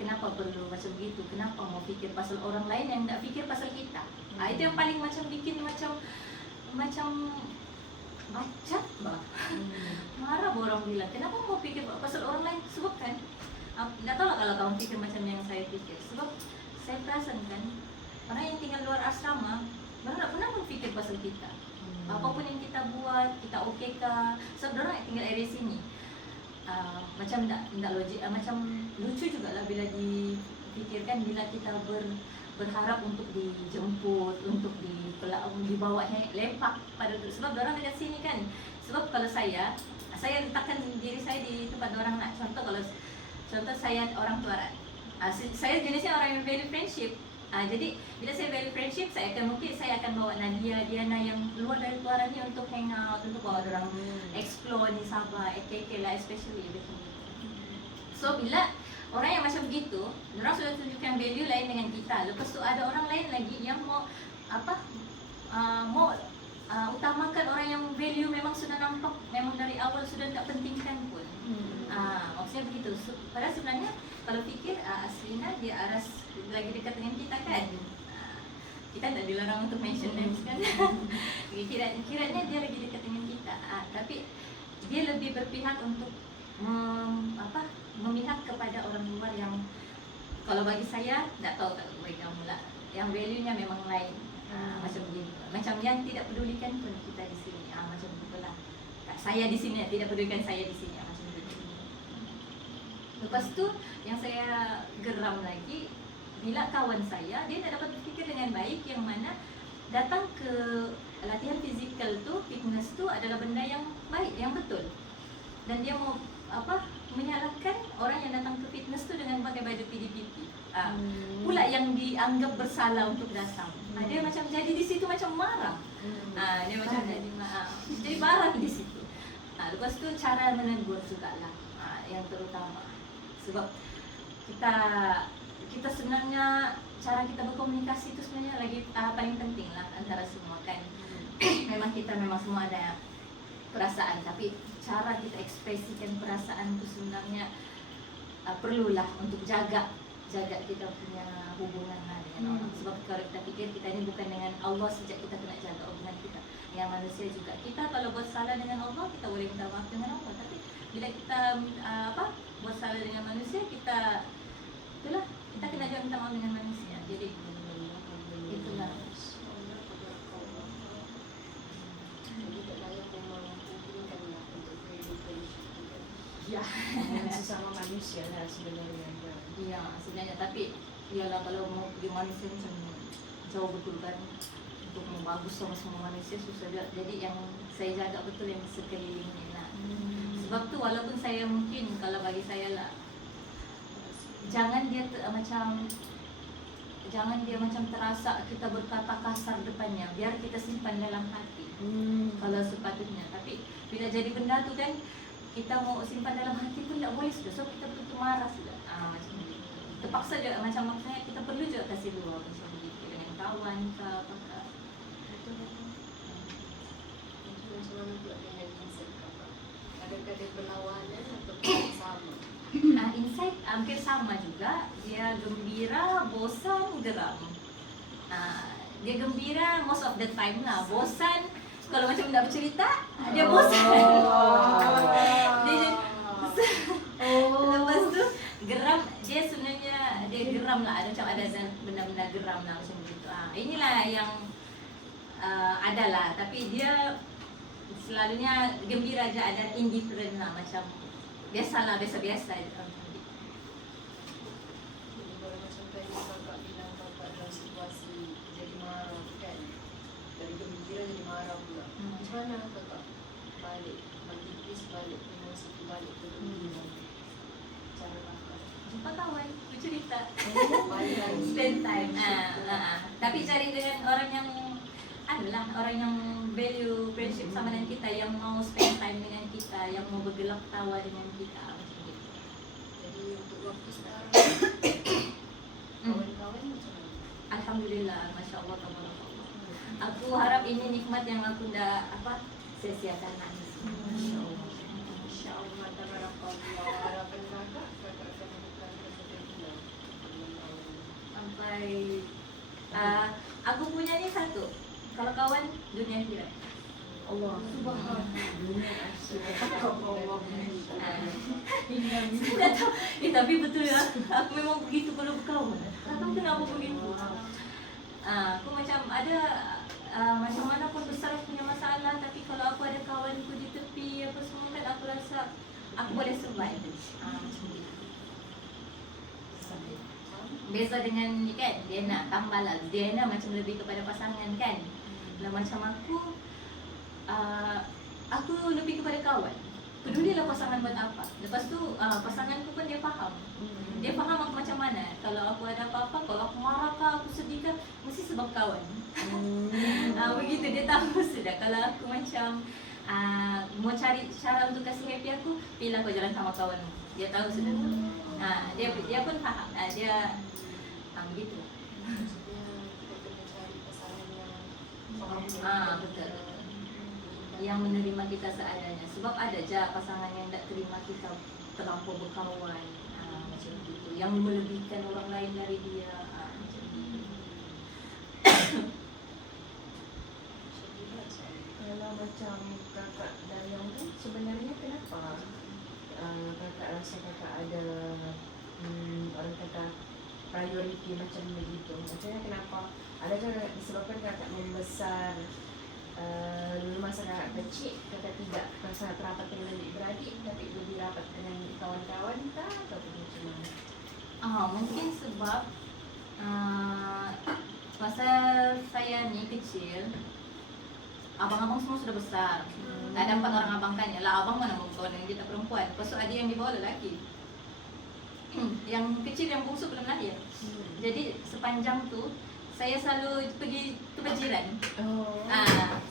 kenapa perlu macam gitu, kenapa mau pikir pasal orang lain yang nggak pikir pasal kita. Itu yang paling macam bikin macam bacot bah. Marah orang bilang kenapa mau pikir pasal orang lain, sebab kan nggak tahu lah kalau kamu pikir macam yang saya pikir, sebab saya perasan kan orang yang tinggal luar asrama mereka nggak pernah berpikir pasal kita. Apapun yang kita buat, kita oke kah, sebab orang yang tinggal area sini macam tidak logik, macam lucu juga lah bila dipikirkan, bila kita berharap untuk dijemput, untuk dibawa lempak pada, sebab orang dekat sini kan. Sebab kalau saya letakkan diri saya di tempat orang nak, contoh saya orang tua, saya jenisnya orang yang value friendship. Jadi bila saya value friendship, saya akan bawa Nadia, Diana yang luar dari keluaran ni untuk hangout, untuk bawa orang explore di Sabah, AKK lah especially begitu. So bila orang yang macam begitu, orang sudah tunjukkan value lain dengan kita. Lepas tu ada orang lain lagi yang mau utamakan orang yang value memang sudah nampak, memang dari awal sudah tak pentingkan pun. Maksudnya begitu. Padahal sebenarnya kalau fikir Aslina dia aras lagi dekat dengan kita kan. Kita tak dilarang untuk mention names kan. Kiranya dia lagi dekat dengan kita. Tapi dia lebih berpihak untuk memihak kepada orang luar yang kalau bagi saya tak tahu tak bagi kamu lah, yang value-nya memang lain. Macam begini. Macam yang tidak pedulikan pun kita di sini. Macam begitulah. Saya di sini tidak pedulikan saya di sini. Macam begitu. Lepas tu yang saya geram lagi, bila kawan saya dia tak dapat berfikir dengan baik, yang mana datang ke latihan fizikal tu, fitness tu adalah benda yang baik, yang betul. Dan dia mau menyalahkan orang yang datang ke fitness tu dengan pakai baju PDPP. Pula yang dianggap bersalah untuk datang. Dia macam jadi di situ macam marah. Dia macam jadi marah di situ. Lepas tu cara menegur jugalah yang terutama. Sebab kita sebenarnya cara kita berkomunikasi itu sebenarnya lagi paling penting lah antara semua kan. Memang kita semua ada perasaan, tapi cara kita ekspresikan perasaan itu sebenarnya perlulah untuk jaga kita punya hubungan lah dengan orang. Sebab kalau kita fikir kita ini bukan dengan Allah sejak kita kena jaga hubungan kita dengan manusia juga. Kita kalau buat salah dengan Allah kita boleh minta maaf dengan Allah, tapi bila kita buat salah dengan manusia, kita kena juga minta maaf dengan manusia. Jadi itulah. Ya, sesama manusia lah sebenarnya. Iya, sebenarnya, tapi iyalah kalau mau di manusia macam jauh betul kan, untuk membagus sama semua manusia susah juga. Jadi yang saya jaga betul yang sekelilingnya lah. Sebab tu walaupun saya mungkin kalau bagi saya lah, jangan dia macam terasa kita berkata kasar depannya, biar kita simpan dalam hati. Kalau sepatutnya, tapi bila jadi benda tu kan kita mau simpan dalam hati pun tak boleh sudah, so kita betul marah sudah. Macam begitu. Terpaksa juga, macam maksudnya kita perlu juga kasih luar macam begitu dengan kawan ke apa ke. Macam mana pula dengan insight kakak? Kadang-kadang berlawanan atau sama? Insight hampir sama juga. Dia gembira, bosan, geram. Dia gembira most of the time lah. Bosan kalau macam nak bercerita, dia bosan. Lepas tu geram, dia sebenarnya dia geram lah, macam ada benda-benda geram lah macam begitu. Inilah yang adalah, tapi dia selalunya gembira aja, ada indifferent lah, macam biasalah, biasa-biasa je. Jadi kalau macam tadi kakak bilang kakak dalam situasi jadi marah kan, dari gembira jadi marah pula. Macam mana kakak balik emosi itu balik ke gembira? Cara kakak Jumpa kawan, bercerita, balik lagi. spend time. Tapi cari dengan orang yang orang yang value friendship sama dengan kita, yang mau spend time dengan kita, yang mau bergelak tawa dengan kita, macam gitu. Jadi untuk waktu sekarang kawan-kawan macam mana? Alhamdulillah, masya Allah, tabarakallah. Aku harap ini nikmat yang aku dah sia-siakan nangis. Masya Allah. Masya Allah, tabarakallah. Harapan kakak akan bukan sampai bulan. Sampai aku punya ni satu. Kalau kawan dunia akhirat. Allah subhanallah. Tidak tahu. Tapi betul ya. Aku memang begitu kalau berkawan. Tak tahu kenapa begitu. Aku macam ada macam mana pun besar aku punya masalah, tapi kalau aku ada kawanku di tepi apa semua kan aku rasa aku boleh survive. Macam gitu. Beza dengan ni kan, dia nak tambah lah. Dia nak macam lebih kepada pasangan kan. Kalau macam aku lebih kepada kawan. Pedulilah pasangan buat apa. Lepas tu pasanganku pun dia faham. Dia faham aku macam mana. Kalau aku ada apa-apa, kalau aku marah ke, aku sedih ke, mesti sebab kawan. Begitu dia tahu sudah. Kalau aku macam mau cari cara untuk kasih happy aku, pilih kau jalan sama kawan. Dia tahu sudah tu. Dia pun faham. Dia begitu. Maksudnya kita kena cari pasangan yang faham. Betul. Yang menerima kita seadanya. Sebab ada je pasangan yang tak terima kita terlampau berkawan. Macam gitu. Yang melebihkan orang lain dari dia. Macam gitu. Kalau macam kakak Dayang tu sebenarnya kenapa kakak rasa kakak ada orang kata priority macam begitu? Maksudnya kenapa? Adakah disebabkan kakak membesar masa kakak kecil, kakak tidak sangat rapat dengan adik-beradik tapi lebih rapat dengan kawan-kawan kah atau macam mana? Mungkin sebab masa saya ni kecil, abang-abang semua sudah besar. Tak ada 4 orang abang kan. Yalah abang mana mau kawan dengan kita perempuan. Lepas tu adik yang di bawah lelaki. Yang kecil yang bungsu belum lahir. Jadi sepanjang tu saya selalu pergi ke jiran.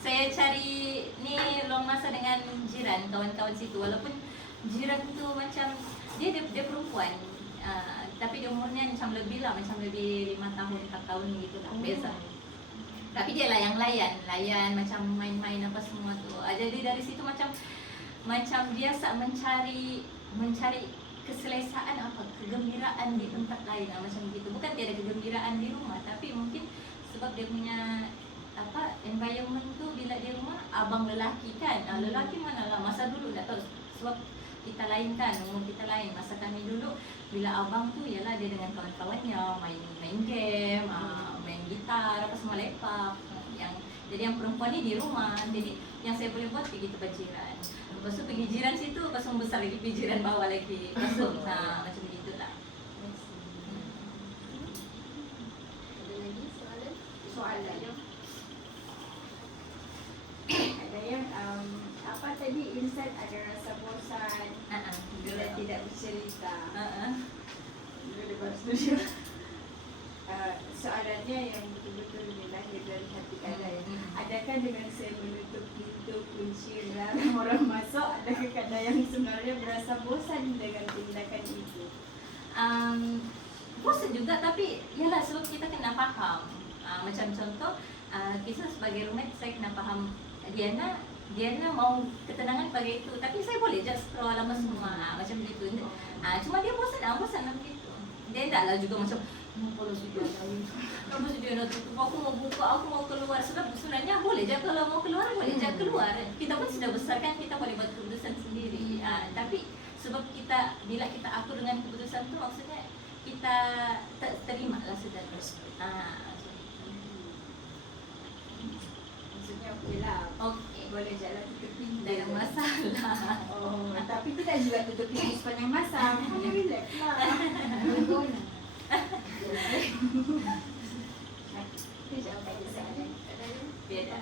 Saya cari ni long masa dengan jiran, kawan-kawan situ. Walaupun jiran tu macam dia perempuan. Tapi dia umurnya macam lebih lah, macam lebih 5 tahun, 4 tahun gitu lah, beza. Tapi dia lah yang layan macam main-main apa semua tu. Jadi dari situ macam biasa mencari keselesaan apa, kegembiraan di tempat lain macam gitu. Bukan tiada kegembiraan di rumah, tapi mungkin sebab dia punya environment tu bila di rumah abang lelaki kan. Lelaki mana lah masa dulu tak tahu sebab kita lain kan, umur kita lain. Masa kami dulu bila abang tu ialah dia dengan kawan-kawannya main game, main gitar apa semua lepak. Jadi yang perempuan ni di rumah. Jadi yang saya boleh buat pergi tempat jiran. Lepas tu pergi jiran situ, lepas tu besar lagi pergi jiran bawah lagi. Lepas tu macam begitulah. Ada lagi soalan? Soalan. Ada yang apa tadi, insan ada rasa bosan bila tidak bercerita. Bila depan studio. Soalannya yang betul-betul lahir dari hati kalian. Adakah dengan saya menutup pintu kunci larang orang masuk, adakah kadang yang sebenarnya berasa bosan dengan tindakan itu? Bosan juga, tapi yalah sebab kita kena faham. Macam contoh kisah sebagai roommate, saya kena faham Diana mau ketenangan pagi itu, tapi saya boleh je scroll lama semua macam begitu. Cuma dia bosan lah begitu. Dia taklah juga macam kalau video nak tutup, aku mau buka, aku mau keluar. Sebab sebenarnya boleh je kalau mau keluar, boleh je keluar. Kita pun sudah besar kan, kita boleh buat keputusan sendiri. Tapi sebab bila kita akur dengan keputusan tu, maksudnya kita terima lah sudah terus. Maksudnya okey lah. Okey, Boleh jalan tutup pintu. tak ada masalah. Tapi tidak juga tutup pintu sepanjang masa. Boleh relax lah. Itu jawapan saya. Ada yang? Beda.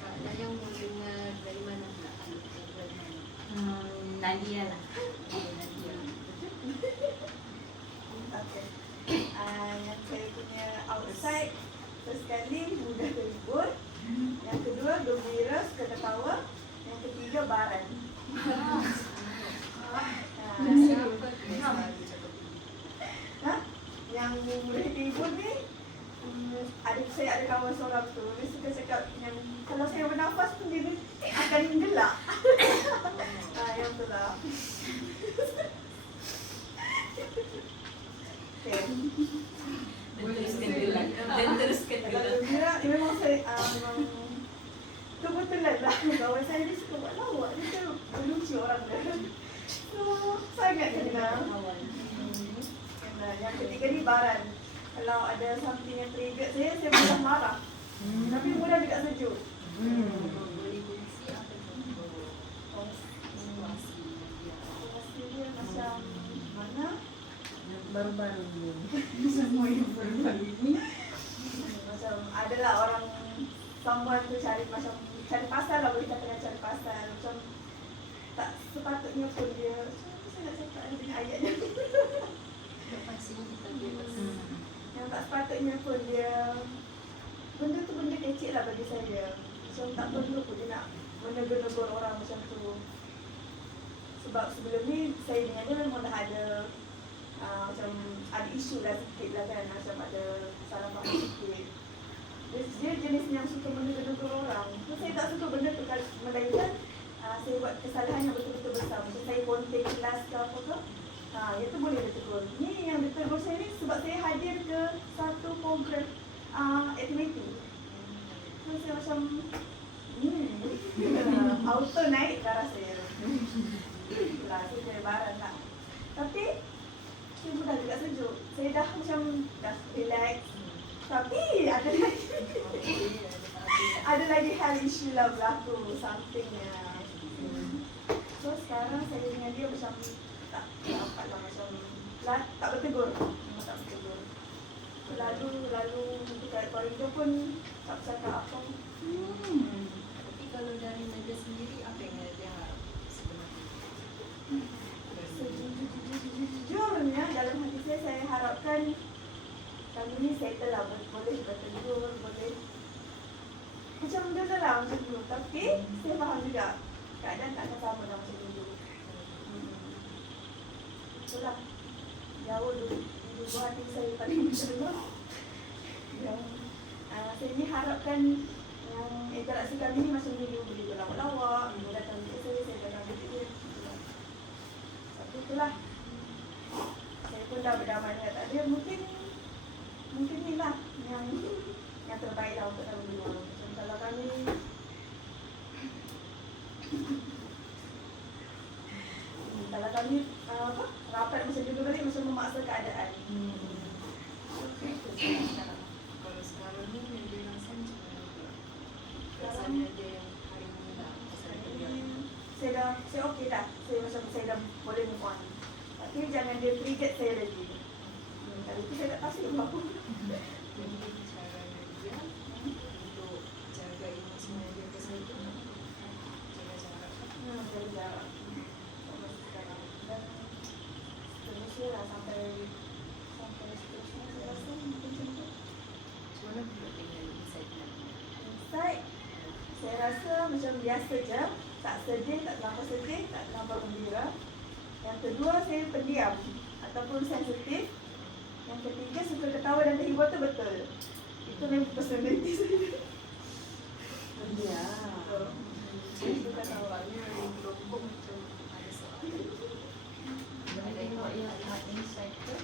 Ada yang mau dengar dari mana pula? Dari mana? Nadia lah. Nadia. Okay. Yang saya punya outside, first kali mudah terhibur. Yang kedua gembira, suka ketawa. Yang ketiga baran. Siapa tu yang selalu cakap begitu? Yang mudah terhibur ni, saya ada kawan seorang tu, dia suka cakap yang kalau saya bernafas pun dia akan gelak. Okay. Dan teruskan gelang. Dan teruskan Kalau gelang. gembira, memang saya memang kebetulan lah kawan saya ni suka buat lawak. Dia tu lucu orang dia. So, sangat kena. Yang ketiga ni baran. Kalau ada something yang trigger saya mudah marah. Tapi mudah juga sejuk. Boleh kongsi apa tu? Pasti dia macam mana? Baru-baru ni. Semua yang baru-baru ini. Macam adalah orang someone tu cari macam cari pasal lah, boleh katakan cari pasal. Macam tak sepatutnya pun dia. Macam saya nak cakap dengan ayatnya. Pastinya kita bebas. Yang tak sepatutnya pun dia. Benda tu benda kecil lah bagi saya. Macam tak perlu pun dia nak menegur-negur orang macam tu. Sebab sebelum ni saya dengan dia memang dah ada macam ada isu lah sikit lah kan. Macam ada salah faham sikit. Dia jenis yang suka menegur-negur orang. So, saya tak suka benda tu melainkan saya buat kesalahan yang betul-betul besar. Macam saya ponteng kelas ke apa ke. Itu boleh ditegur. Ni yang ditegur saya ni sebab saya hadir ke satu program aktiviti. So, saya macam auto naik darah saya. Itulah, saya kena baran lah. Tapi saya mudah juga sejuk. Saya dah macam dah relax. Tapi ada lagi hal isu lah berlaku, somethingnya. So sekarang saya dengan dia macam tak dapat lah, macam tak bertegur. Memang tak bertegur. Lalu dekat koridor pun tak cakap apa. Tapi kalau dari Nadia sendiri, apa yang Nadia harap sebenarnya? Sejujurnya dalam hati saya harapkan kali ni settle lah, boleh bertegur, boleh macam dulu lah macam dulu. Tapi saya faham juga keadaan tak akan sama lah macam dulu. Itulah jauh dulu hati saya paling bersyukur. Yang saya ni harapkan yang interaksi kami ni macam dulu, boleh berlawak-lawak, boleh datang ke saya datang ke dia. Tapi itulah, saya pun dah berdamai dengan tak dia. Mungkin ni lah yang terbaik lah untuk kami dua. Macam kalau kami rapat macam dulu balik macam memaksa keadaan. Kalau sekarang ni Nadia rasa macam mana? Perasaan Nadia yang hari ni lah pasal kerja. Saya okey dah. Saya dah boleh move on. Tapi jangan dia trigger saya lagi. Kalau itu saya tak pasti apa. Jadi cara Nadia untuk jaga emosi Nadia ke saya tu jaga jarak. Jaga jarak. Sampai sekarang. Dan seterusnya lah sampai seterusnya saya rasa mungkin macam tu. Macam mana pula dengan insight Nadia? Insight, saya rasa macam biasa je. Tak sedih, tak terlampau sedih, tak terlampau gembira. Yang kedua, saya pendiam ataupun sensitif. Yang ketiga, suka ketawa dan terhibur tu betul. Itu memang personality saya. Ya. Saya suka ketawa. Yang kelompok macam ada soalan. Boleh tengok yang art insight tu.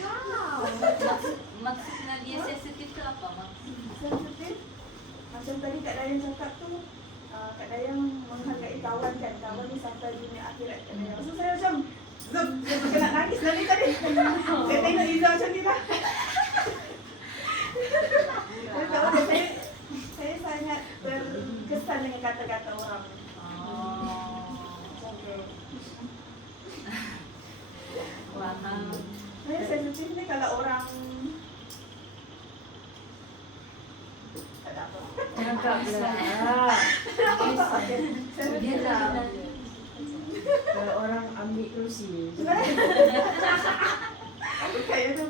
Wow. Maksud Nadia sensitif tu apa, Mak? Sensitif. Macam tadi Kak Dayang cakap tu, Kak Dayang menghargai kawan kan. Kawan ni sampai dunia akhirat Kak Dayang. So saya macam zoom, saya macam nak nangis tadi. Saya tengok Iza macam ni lah. Saya sangat terkesan dengan kata-kata orang. Macam tu. Faham. Saya sensitif ni kalau orang tak ada apa. Cakaplah. Sensitif Dia lah. tak. Kalau orang ambil kerusi. Bukan itu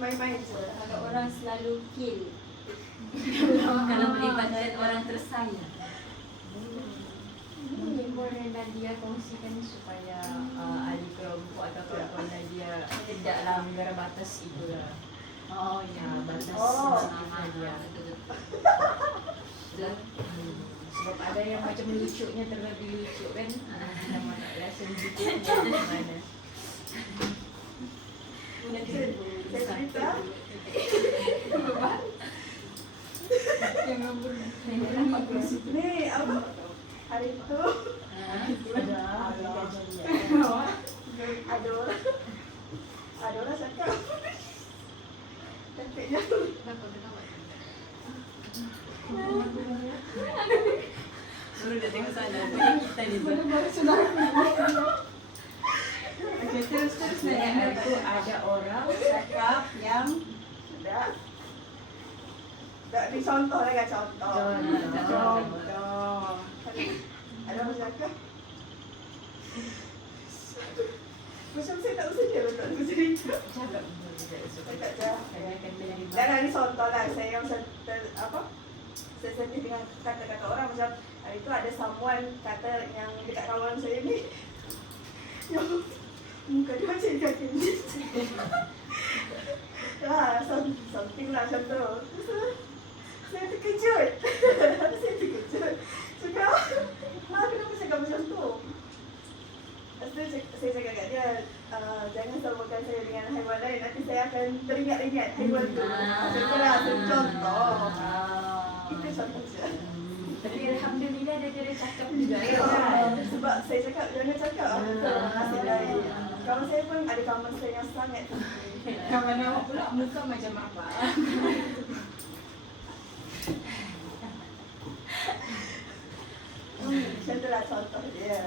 main-main je. Kalau orang selalu kill. Kalau melibatkan orang tersayang. Mungkin boleh Nadia kongsikan supaya ahli kelompok atau kawan Nadia tidaklah melanggar batas itu lah. Oh Ya, ya, batas Oh. sensitif Nadia. betul. Sebab Sebab ada yang macam lucunya terlebih lucu kan. Nama nak rasa begitu macam mana. Saya cerita Yang nombor ni apa hari tu ada orang cakap cantiknya Suruh dia tengok sana. Kita ni Okay, terus Yang itu ada orang cakap yang tak ni contoh lah kan contoh. contoh. Ada orang cakap macam saya tak bersedia untuk aku cerita. cakap Cakap je. saya akan menerima. Dan hari contoh lah saya macam sensitif dengan kata-kata orang macam hari tu ada someone kata yang dekat kawan saya ni yang muka dia macam ikan kendi. Something lah macam tu. Saya terkejut. Saya terkejut. Cakap, Ma kenapa cakap macam tu? Lepas tu saya cakap kat dia, jangan samakan saya dengan haiwan lain, nanti saya akan teringat-ingat haiwan tu. Macam tu lah, contoh. Itu contoh je. Tapi alhamdulillah dia kena cakap juga ya. Sebab saya cakap, jangan cakap. Nasib lain. Kawan saya pun ada kawan saya yang sangat tinggi. Kawan awak pula muka macam apa? Macam tu lah contoh dia.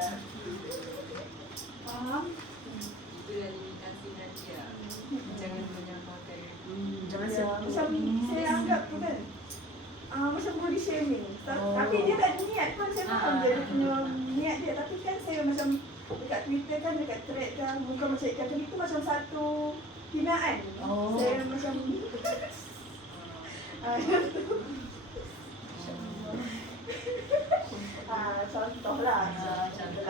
Faham? itulah limitasi Nadia. Jangan menyampaikan. Jangan Ya, sentuh. macam saya anggap tu kan macam body shaming. Tapi dia tak ada niat pun, saya faham dia punya niat dia. Tapi kan saya macam dekat Twitter kan, dekat thread kan, muka macam ikan keli tu macam satu hinaan. Saya macam contoh lah. Contoh.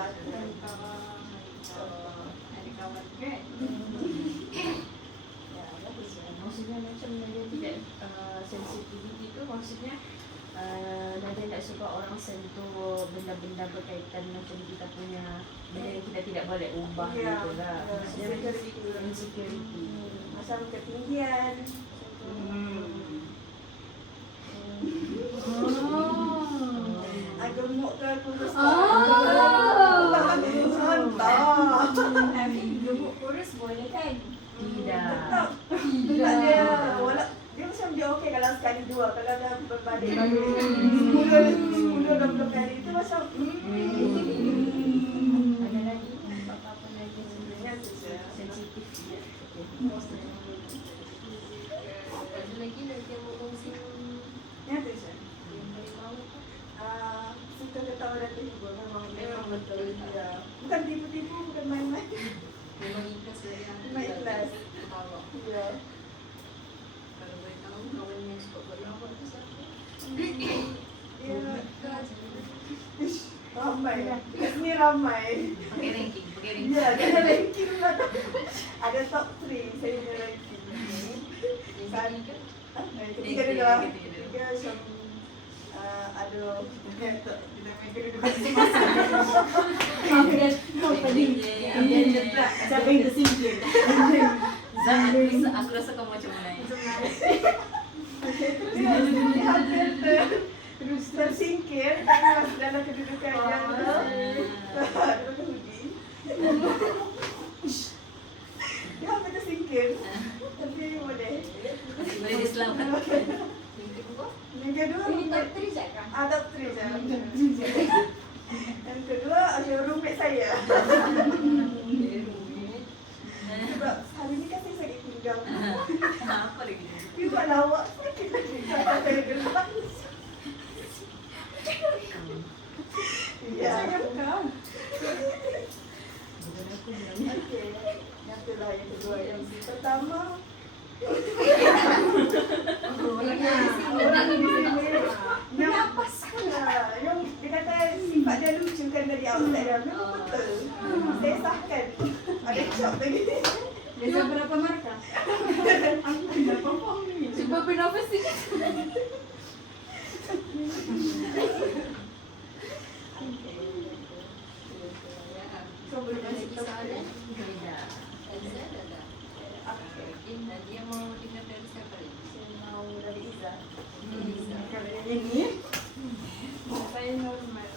Ada kawan kan? Ya, bagus ya. Maksudnya macam Nadia tidak sensitivity tu maksudnya Nadia tak suka orang sentuh benda-benda berkaitan macam kita punya benda yang kita tidak boleh ubah Ya, gitu lah. ya, Maksudnya insecurity. insecurity. Macam ketinggian. Gemuk ke kurus ke? Contoh. Gemuk kurus boleh kan? Tidak. Tetap dia dia macam dia okey kalau sekali dua, kalau dah berbanding 10-20 kali itu macam Ada lagi apa-apa lagi sebenarnya sensitif ya. Ada lagi yang mengungsi ya tu je. yang paling mahu tu. Suka ketawa dan terhibur memang betul ya. Bukan tipu-tipu, bukan main-main. Memang ikhlas dari hati. Memang ikhlas. Ketawa. Ya. Kalau boleh tahu kawan yang suka buat lawak tu siapa? Ya. Ish, ramai. Kat sini ramai. Pakai ranking, pakai ranking. Ya, dia ada ranking pula. Ada top 3 saya punya ranking. Yang ketiga? Ketiga dulu lah. Ketiga macam aduh, dia main kedua-dua Dia letak siapa yang tersingkir. Zat, aku rasa kamu macam mana ya? dia hampir tersingkir dalam kedudukan yang dalam kehudi. Dia hampir tersingkir, tapi boleh. Boleh diselamatkan. Yang kedua? Yang kedua, Ini top 3 cakap. top 3 je. Yang kedua, ada roommate saya. Sebab hari ni kan saya sakit pinggang. Apa lagi? Dia buat lawak sakit lagi. Saya gelap. Ya. Cakap. Okey. Yang kedua, yang kedua. Yang pertama, orang di sini kenapa salah? Yang dia kata sifat dia lucu kan dari outside dia. Memang betul. Saya sahkan. Ada cap lagi. Biasa berapa markah? Aku tidak faham ni. Cuba bernafas sikit. Ini Saya normal.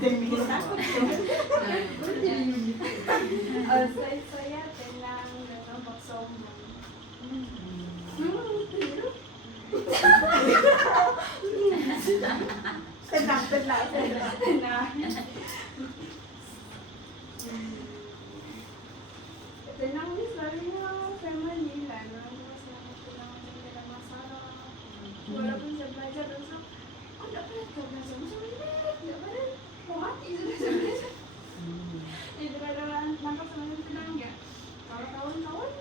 yang bikin takut. Saya tenang dan nampak sombong. Tenang. Tenang. Tenang ni selalunya family lah. Orang tua selalu tenang macam tak ada masalah. Walaupun saya belajar dan so, oh tak pernah kau belajar macam ni. Tak pernah. Mau mati sudah saya belajar. Itu kadang-kadang nampak sama tenang ya. Kalau kawan-kawan,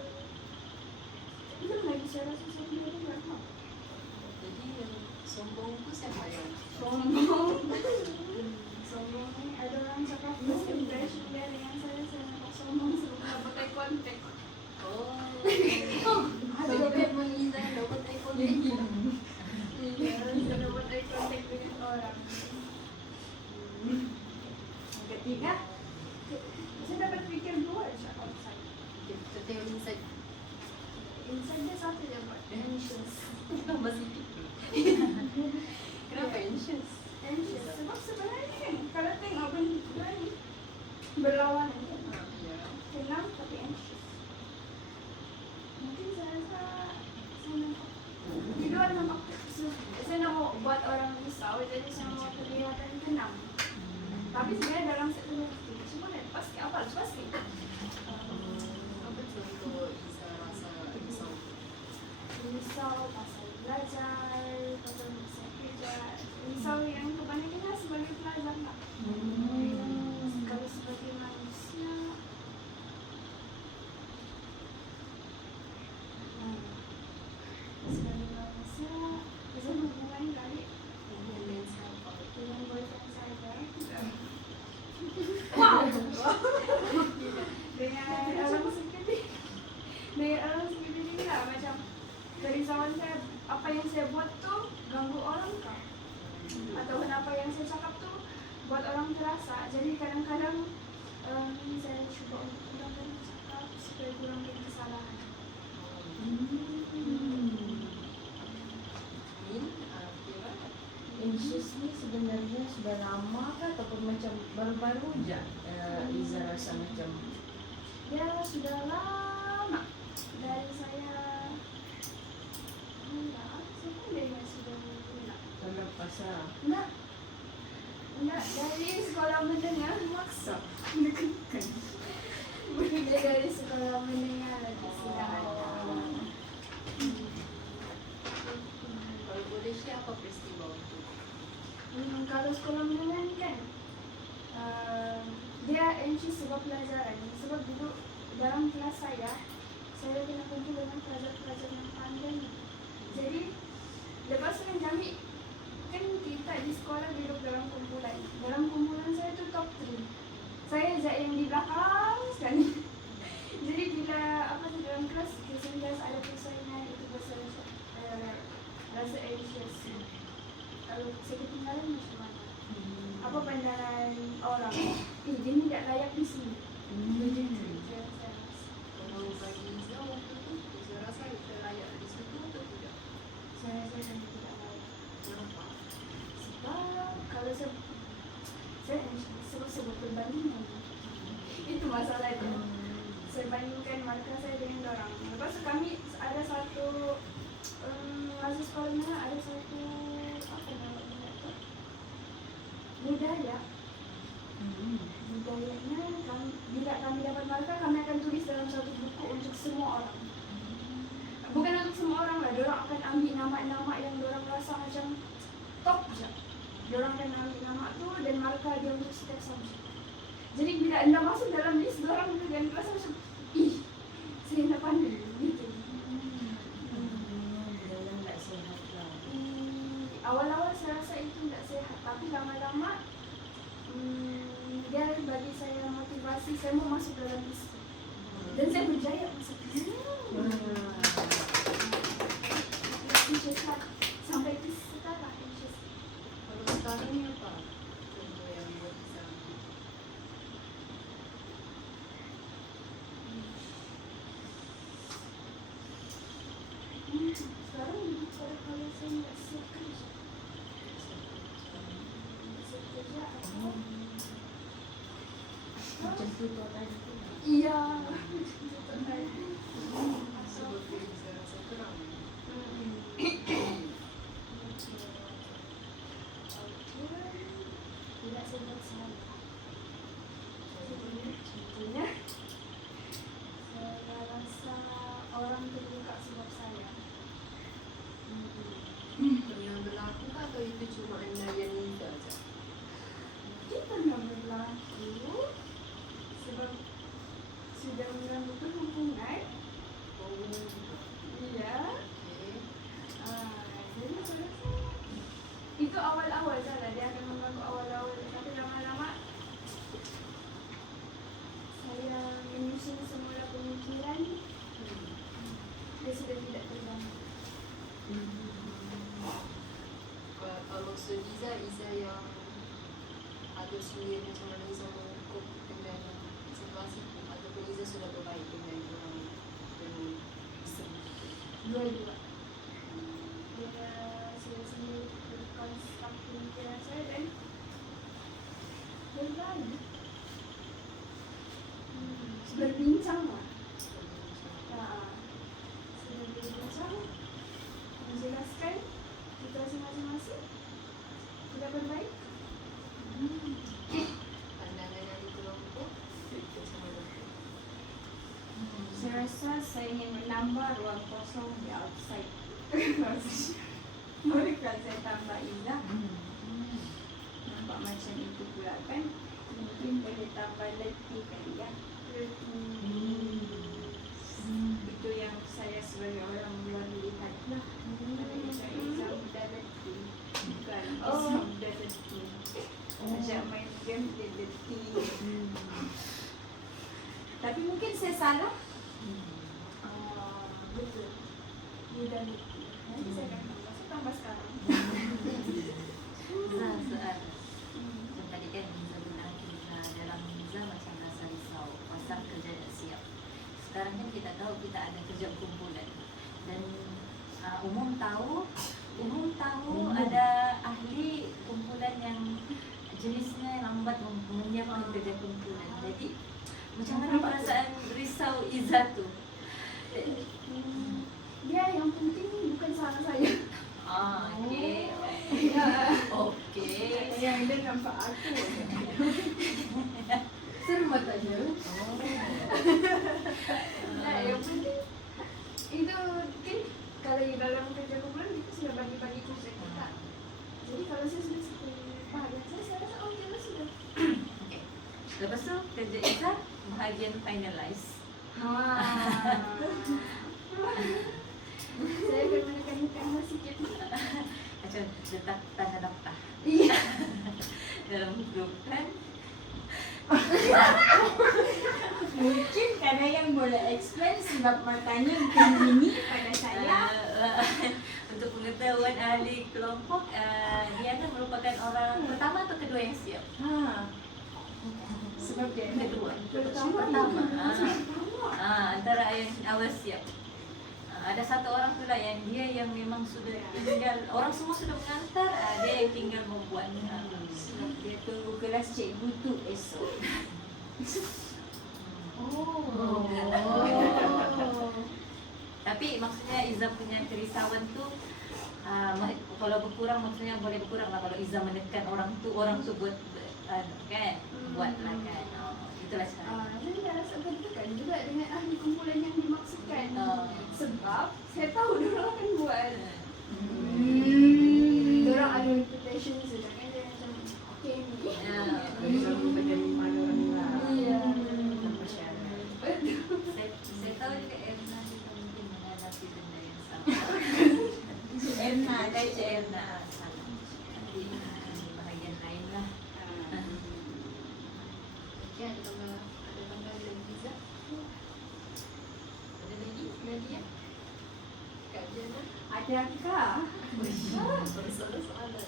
belum lagi saya rasa saya tidak tahu. Jadi yang sombong tu siapa yang? Sombong. Sombong ni ada orang cakap first impression dia dengan saya nampak sombong sebelum dapat eye contact. Oh. Sampai mengizinkan dapat telefon lagi. Iya, saya dapat eye contact dengan orang. Yang ketiga, saya dapat fikir dua je outside. Kita tengok inside. Inside dia satu je buat anxious. Masih fikir. Kenapa anxious? Anxious sebab sebenarnya kan kalau tengok benda ni berlawanan kan. Ya. Tenang tapi anxious. Mungkin saya rasa saya nampak kedua nampak saya nak mau buat orang risau jadi saya mau kelihatan tenang. Tapi sebenarnya dalam satu hati semua dah pasti apa pasti. Apa contoh Iza rasa risau? Risau pasal belajar, pasal masa kerja. Risau yang kebanyakannya sebagai pelajar tak. Kalau sebagai manusia, sebagai manusia, bisa hubungan kali Dengan siapa? dengan boyfriend saya. Wow. Dengan alam seperti dengan alam seperti ini lah macam kerisauan saya apa yang saya buat tu ganggu orang kah? Atau apa yang saya cakap tu buat orang terasa. Jadi kadang-kadang saya cuba untuk kurangkan cakap supaya kurangkan kesalahan. Min, Kira? Anxious ni sebenarnya sudah lama kah ataupun macam baru-baru je Iza rasa macam Ya sudah lama dari saya dari sudah terlepas lah. Enggak dari sekolah mendengar maksa mendengarkan. Bukan dari sekolah mendengar lagi sudah ada. Kalau boleh share apa peristiwa itu? Kalau sekolah mendengar ni kan dia anxious sebab pelajaran. Sebab dulu dalam kelas saya kena kumpul dengan pelajar-pelajar yang pandai. Jadi lepas kan kami kan kita di sekolah duduk dalam kumpulan. Dalam kumpulan saya tu top 3. Saya je yang di belakang sekali. Jadi bila apa tu dalam kelas kelas ada persaingan itu rasa anxious. Kalau saya ketinggalan macam mana? Apa pandangan orang? Dia ni tak layak di sini. Saya rasa. Kalau bagi Iza waktu tu, Iza rasa kita layak di situ atau tidak? Saya rasa saya tidak layak. Kenapa? Sebab kalau saya sebab sebuah perbandingan. Itu masalah itu. Saya bandingkan markah saya dengan orang. Lepas tu kami ada satu masa sekolahnya ada satu apa namanya tu? Budaya. Budayanya bila kami dapat markah kami akan tulis dalam satu buku untuk semua orang. Bukan untuk semua orang lah, diorang akan ambil nama-nama yang diorang rasa macam top je. Diorang akan ambil nama tu dan markah dia untuk setiap subjek. Jadi bila anda masuk dalam list diorang dan rasa macam ih, saya nak pandai gitu. Dalam tak sihat lah. Awal-awal saya rasa itu tidak sehat, tapi lama-lama dia bagi saya motivasi saya mau masuk dalam list. Dan saya berjaya masuk list. Sampai ke sekarang anxious. Kalau sekarang ni apa? Contoh yang buat Iza ambil. Sekarang Saya nak siap kerja. Siap kerja atau Macam tutor tadi tu. iya. Atau Sebab tu saya rasa kurang. tidak sebab saya. Contohnya, saya rasa orang terbuka sebab saya. Pernah berlaku kah atau itu cuma anda yang minta saja? Mungkin pernah berlaku sebab sudah melakukan hubungan. Iya. Jadi saya rasa itu awal-awal saja, dia akan mengganggu awal-awal, tapi lama-lama saya menyusun semula pemikiran, dia sudah tidak terganggu. Kalau maksud Iza yang ada sendiri macam mana Iza mengukup dengan situasi itu ataupun Iza sudah berbaik dengan orang yang iseng. Dua-dua. Saya sendiri berkonstruk pemikiran saya dan berbalik. Berbincang lah. Sudah berbincang, menjelaskan situasi masing-masing, tidak berbaik. Pandangan yang di kelompok macam mana? Saya rasa saya ingin menambah ruang kosong di outside. Mereka saya tambah Iza. Nampak macam itu pula kan. Mungkin boleh tambah letih kali ya. Itu yang saya sebagai orang luar lihat lah. Iza muda letih. Bukan Iza muda letih. Ajak main game dia letih. Tapi mungkin saya salah. Betul. Muda letih. Nanti saya akan tambah sekarang. Soal macam tadi kan Iza bilang dalam Iza macam rasa risau pasal kerja tak siap. Sekarang kan kita tahu kita ada kerja kumpulan dan umum tahu ada ahli kumpulan yang jenisnya lambat menyiapkan kerja kumpulan. Jadi macam mana perasaan risau Iza tu? Dia yang penting bukan salah saya. Okey. Okey. Yang dia nampak aku. Sermat aja. Nah, yang penting itu kan kalau di dalam kerja kumpulan kita sudah bagi-bagi tugas kita. Jadi kalau saya sudah seperti bahagian saya rasa okey lah sudah. Okey. Lepas tu kerja Iza bahagian finalize. Saya akan menekan sikit. Macam letak tanda daftar Iya. dalam grup kan. Mungkin karena yang boleh explain sebab matanya bukan gini pada saya. Untuk pengetahuan ahli kelompok, Diana merupakan orang pertama atau kedua yang siap? Sebab dia Kedua. pertama. Antara yang awal siap. Ada satu orang pula yang dia yang memang sudah tinggal, orang semua sudah mengantar, dia yang tinggal membuat. Sebab dia tunggu kelas cikgu tu esok. Tapi maksudnya Iza punya kerisauan tu kalau berkurang maksudnya boleh berkurang lah kalau Iza menekan orang tu buat kan buat lah kan. Itulah cara. Saya tidak rasa berdekat juga dengan ahli kumpulan yang dimaksudkan. Sebab saya tahu diorang akan buat. Diorang ada reputation sedangkan dia macam okey ni. Selalu menerima orang lah. Iya. Tanpa syarat. Saya tahu juga Erna juga mungkin menghadapi benda yang sama. Erna Ada Erna sama. Nanti di bahagian lain lah. Okey, ada tambahan dari Iza? Ada lagi? Nadia? Kak Diana? Adakah Soalan.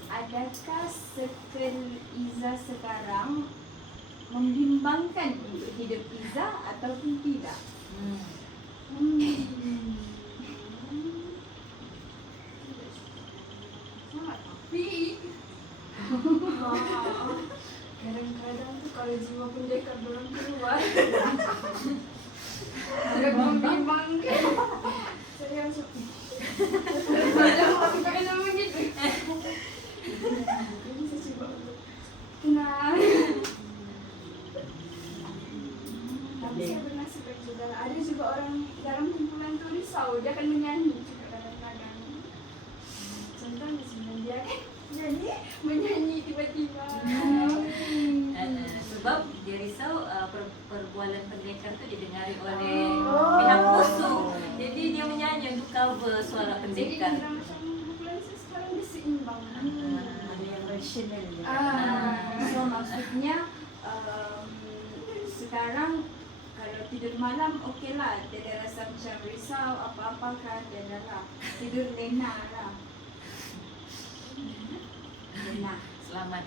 adakah circle Iza sekarang membimbangkan untuk hidup Iza ataupun tidak? kalau jiwa pendekar belum keluar. Agak membimbangkan. Saya langsung aku tak kena begitu. Jadi saya cuba untuk tenang. Tapi saya bernasib baik juga. Ada juga orang dalam kumpulan tu risau, dia akan menyanyi juga dalam lagan. Contohnya sebenarnya dia kan menyanyi tiba-tiba. Sebab dia risau perbualan pendekar tu didengari oleh pihak musuh. Jadi dia menyanyi untuk cover suara Jadi pendekar. dia macam kumpulan saya sekarang dia seimbang. Ada yang rasional je. So maksudnya sekarang kalau tidur malam okeylah, dia ada rasa macam risau apa-apa kan, dia dah lah tidur lena lah. Lena. Selamat.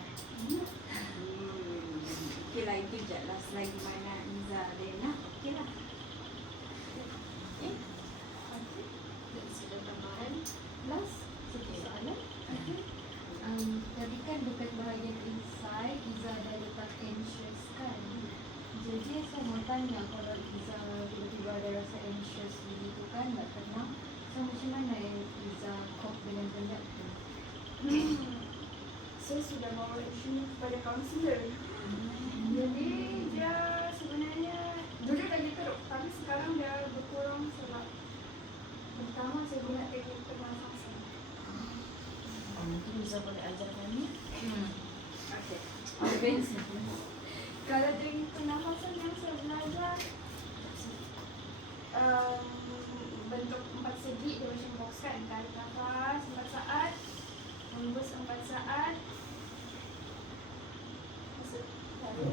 Okeylah itu je lah, selagi mana Iza lena okeylah. Dan sudah tambahan. Last, satu soalan. Tadi kan dekat bahagian inside, Iza dah letak anxious kan. Jadi saya mau tanya, kalau Iza tiba-tiba ada rasa anxious begitu kan, tak tenang, so macam mana Iza cope dengan benda tu? Saya sudah bawa isu kepada kaunselor. Jadi dia sebenarnya dulu lagi teruk, tapi sekarang dah berkurang sebab pertama saya guna teknik pernafasan. Mungkin bisa boleh ajar kami. Okey. Kalau teknik pernafasan yang saya belajar bentuk 4 segi, dia macam box kan, tarik nafas 4 saat, hembus 4 saat, masuk tarik.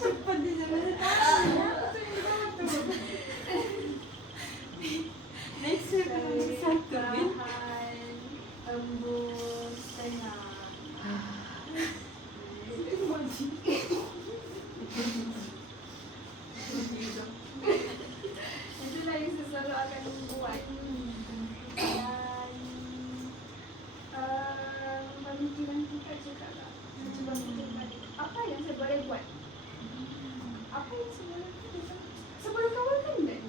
Cepat dia jangan apa tu yang di bawah tu. Tahan, hembus, tengah. Itulah yang saya selalu akan buat. Dan pemikiran kita juga lah. Saya cuba fikirkan apa yang saya boleh buat. Apa yang saya boleh buat. Saya boleh kawalkan tak ni?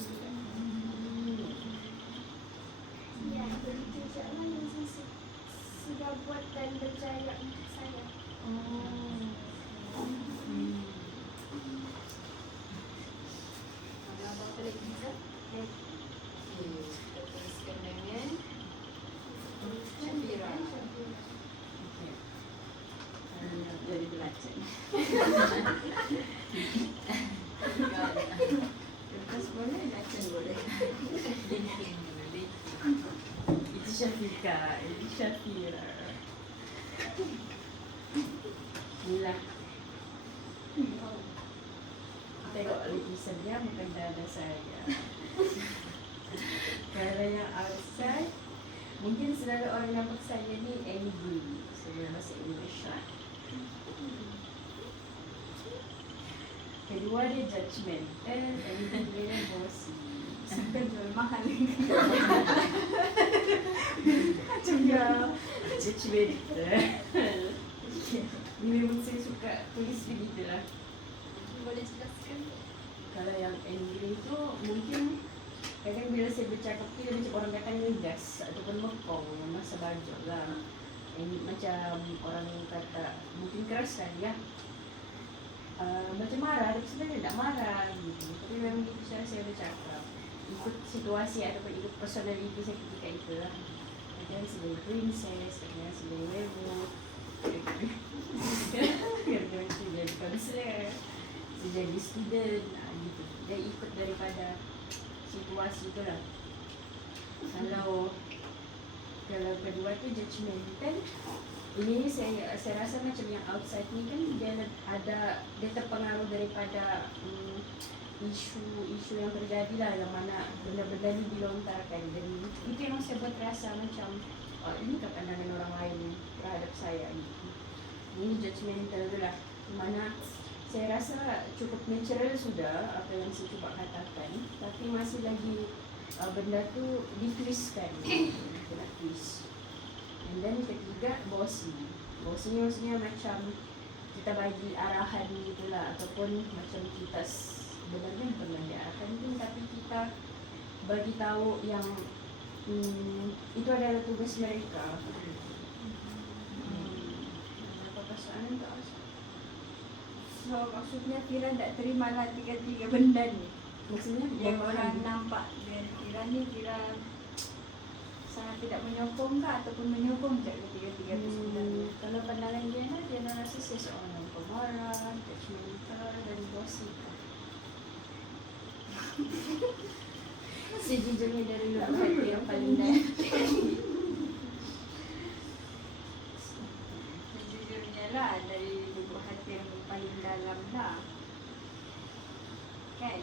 Ya, begitu je lah yang saya sudah buat dan berjaya untuk saya. Ada apa-apa lagi Iza? Kita teruskan dengan Syafira. Jadi belajar. Kertas boleh, belajar boleh. Itu Syafika, itu Syafira. Gila. Tengok lukisan dia bukan dada saya. Kalau yang outside, mungkin selalu orang nampak saya ni angry sebelum bahasa Indonesia. Kedua dia judgmental, dan ketiga dia bossy. Suka jual mahal. Juga judgmental. Ni memang saya suka tulis begitulah. Boleh jelaskan? Kalau yang angry tu mungkin kadang bila saya bercakap tu dia macam orang kata ngegas ataupun mekong masa baju lah. Macam orang kata mungkin keras kan ya. Macam marah, tapi sebenarnya tak marah gitu. Tapi memang itu cara saya bercakap. Ikut situasi ataupun ikut personality saya ketika itu lah. Kadang sebagai princess, kadang sebagai werewolf. Kadang saya jadi counselor, saya jadi student gitu. Dia ikut daripada situasi tu lah. Kalau kedua tu judgmental, ini saya rasa macam yang outside ni kan dia terpengaruh daripada isu yang terjadi lah, yang mana benda-benda ni dilontarkan, dan itu yang saya buat rasa macam ini kan pandangan orang lain terhadap saya gitu. Ini judgmental tu lah, mana saya rasa cukup natural sudah apa yang saya cuba katakan, tapi masih lagi benda tu ditwistkan, kena twist. And then ketiga, bossy. Bossy ni maksudnya macam kita bagi arahan gitu lah, ataupun macam kita sebenarnya pernah diarahkan pun, tapi kita bagi tahu yang itu adalah tugas mereka. Apa perasaan tu? So maksudnya Fira tak terima lah tiga-tiga benda ni. Maksudnya Yang orang nampak dan Fira ni Fira sangat tidak menyokong kah ataupun menyokong je ketiga-tiga tu sebenarnya. Kalau pandangan dia rasa saya seorang pemarah, judgmental dan bossy. Sejujurnya dari lubuk hati yang paling dalam. Sejujurnya lah dari lubuk hati yang paling dalam lah. Kan?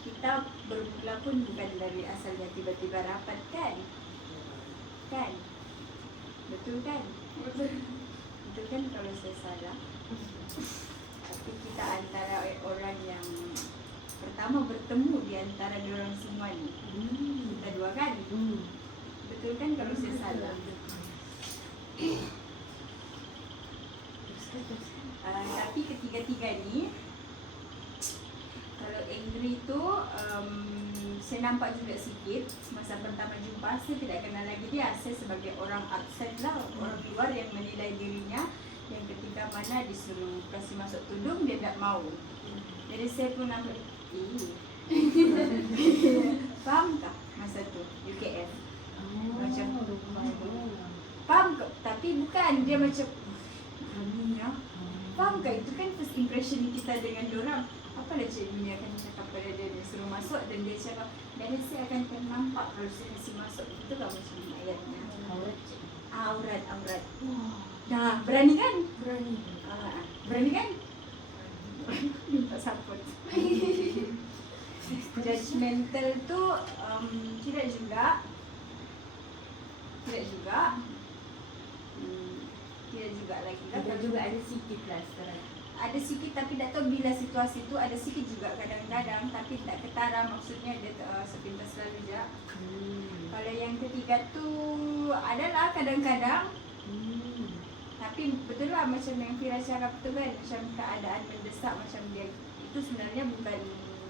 Kita bermula pun bukan dari asalnya tiba-tiba rapat kan? Kan? Betul kan? Betul kan kalau saya salah? Tapi kita antara orang yang pertama bertemu di antara diorang semua ni. Kita dua kan? Betul kan kalau saya salah? Tapi ketiga-tiga ni kalau angry tu saya nampak juga sikit masa pertama jumpa. Saya tidak kenal lagi dia. Saya sebagai orang outside lah, orang luar yang menilai dirinya. Yang ketika mana disuruh kasih masuk tudung dia tak mau. Jadi saya pun nampak faham tak masa tu UKF? Macam faham ke? Tapi bukan dia macam ya. Faham ke? Itu kan first impression kita dengan diorang. Apalah Cik Dunia akan cakap pada dia suruh masuk dan dia cakap dan saya akan ternampak kalau saya kasih masuk. Itulah macam ayatnya. Aurat. Dah berani kan? Berani. Berani kan? Minta support. Judgmental tu tidak juga. Tidak juga lagi lah. Ada juga ada sikit lah sekarang. Ada sikit tapi tak tahu bila situasi tu ada sikit juga kadang-kadang tapi tak ketara, maksudnya dia sepintas selalu je. Kalau yang ketiga tu adalah kadang-kadang tapi betul lah macam yang Fira cakap tu kan, macam keadaan mendesak macam dia itu sebenarnya bukan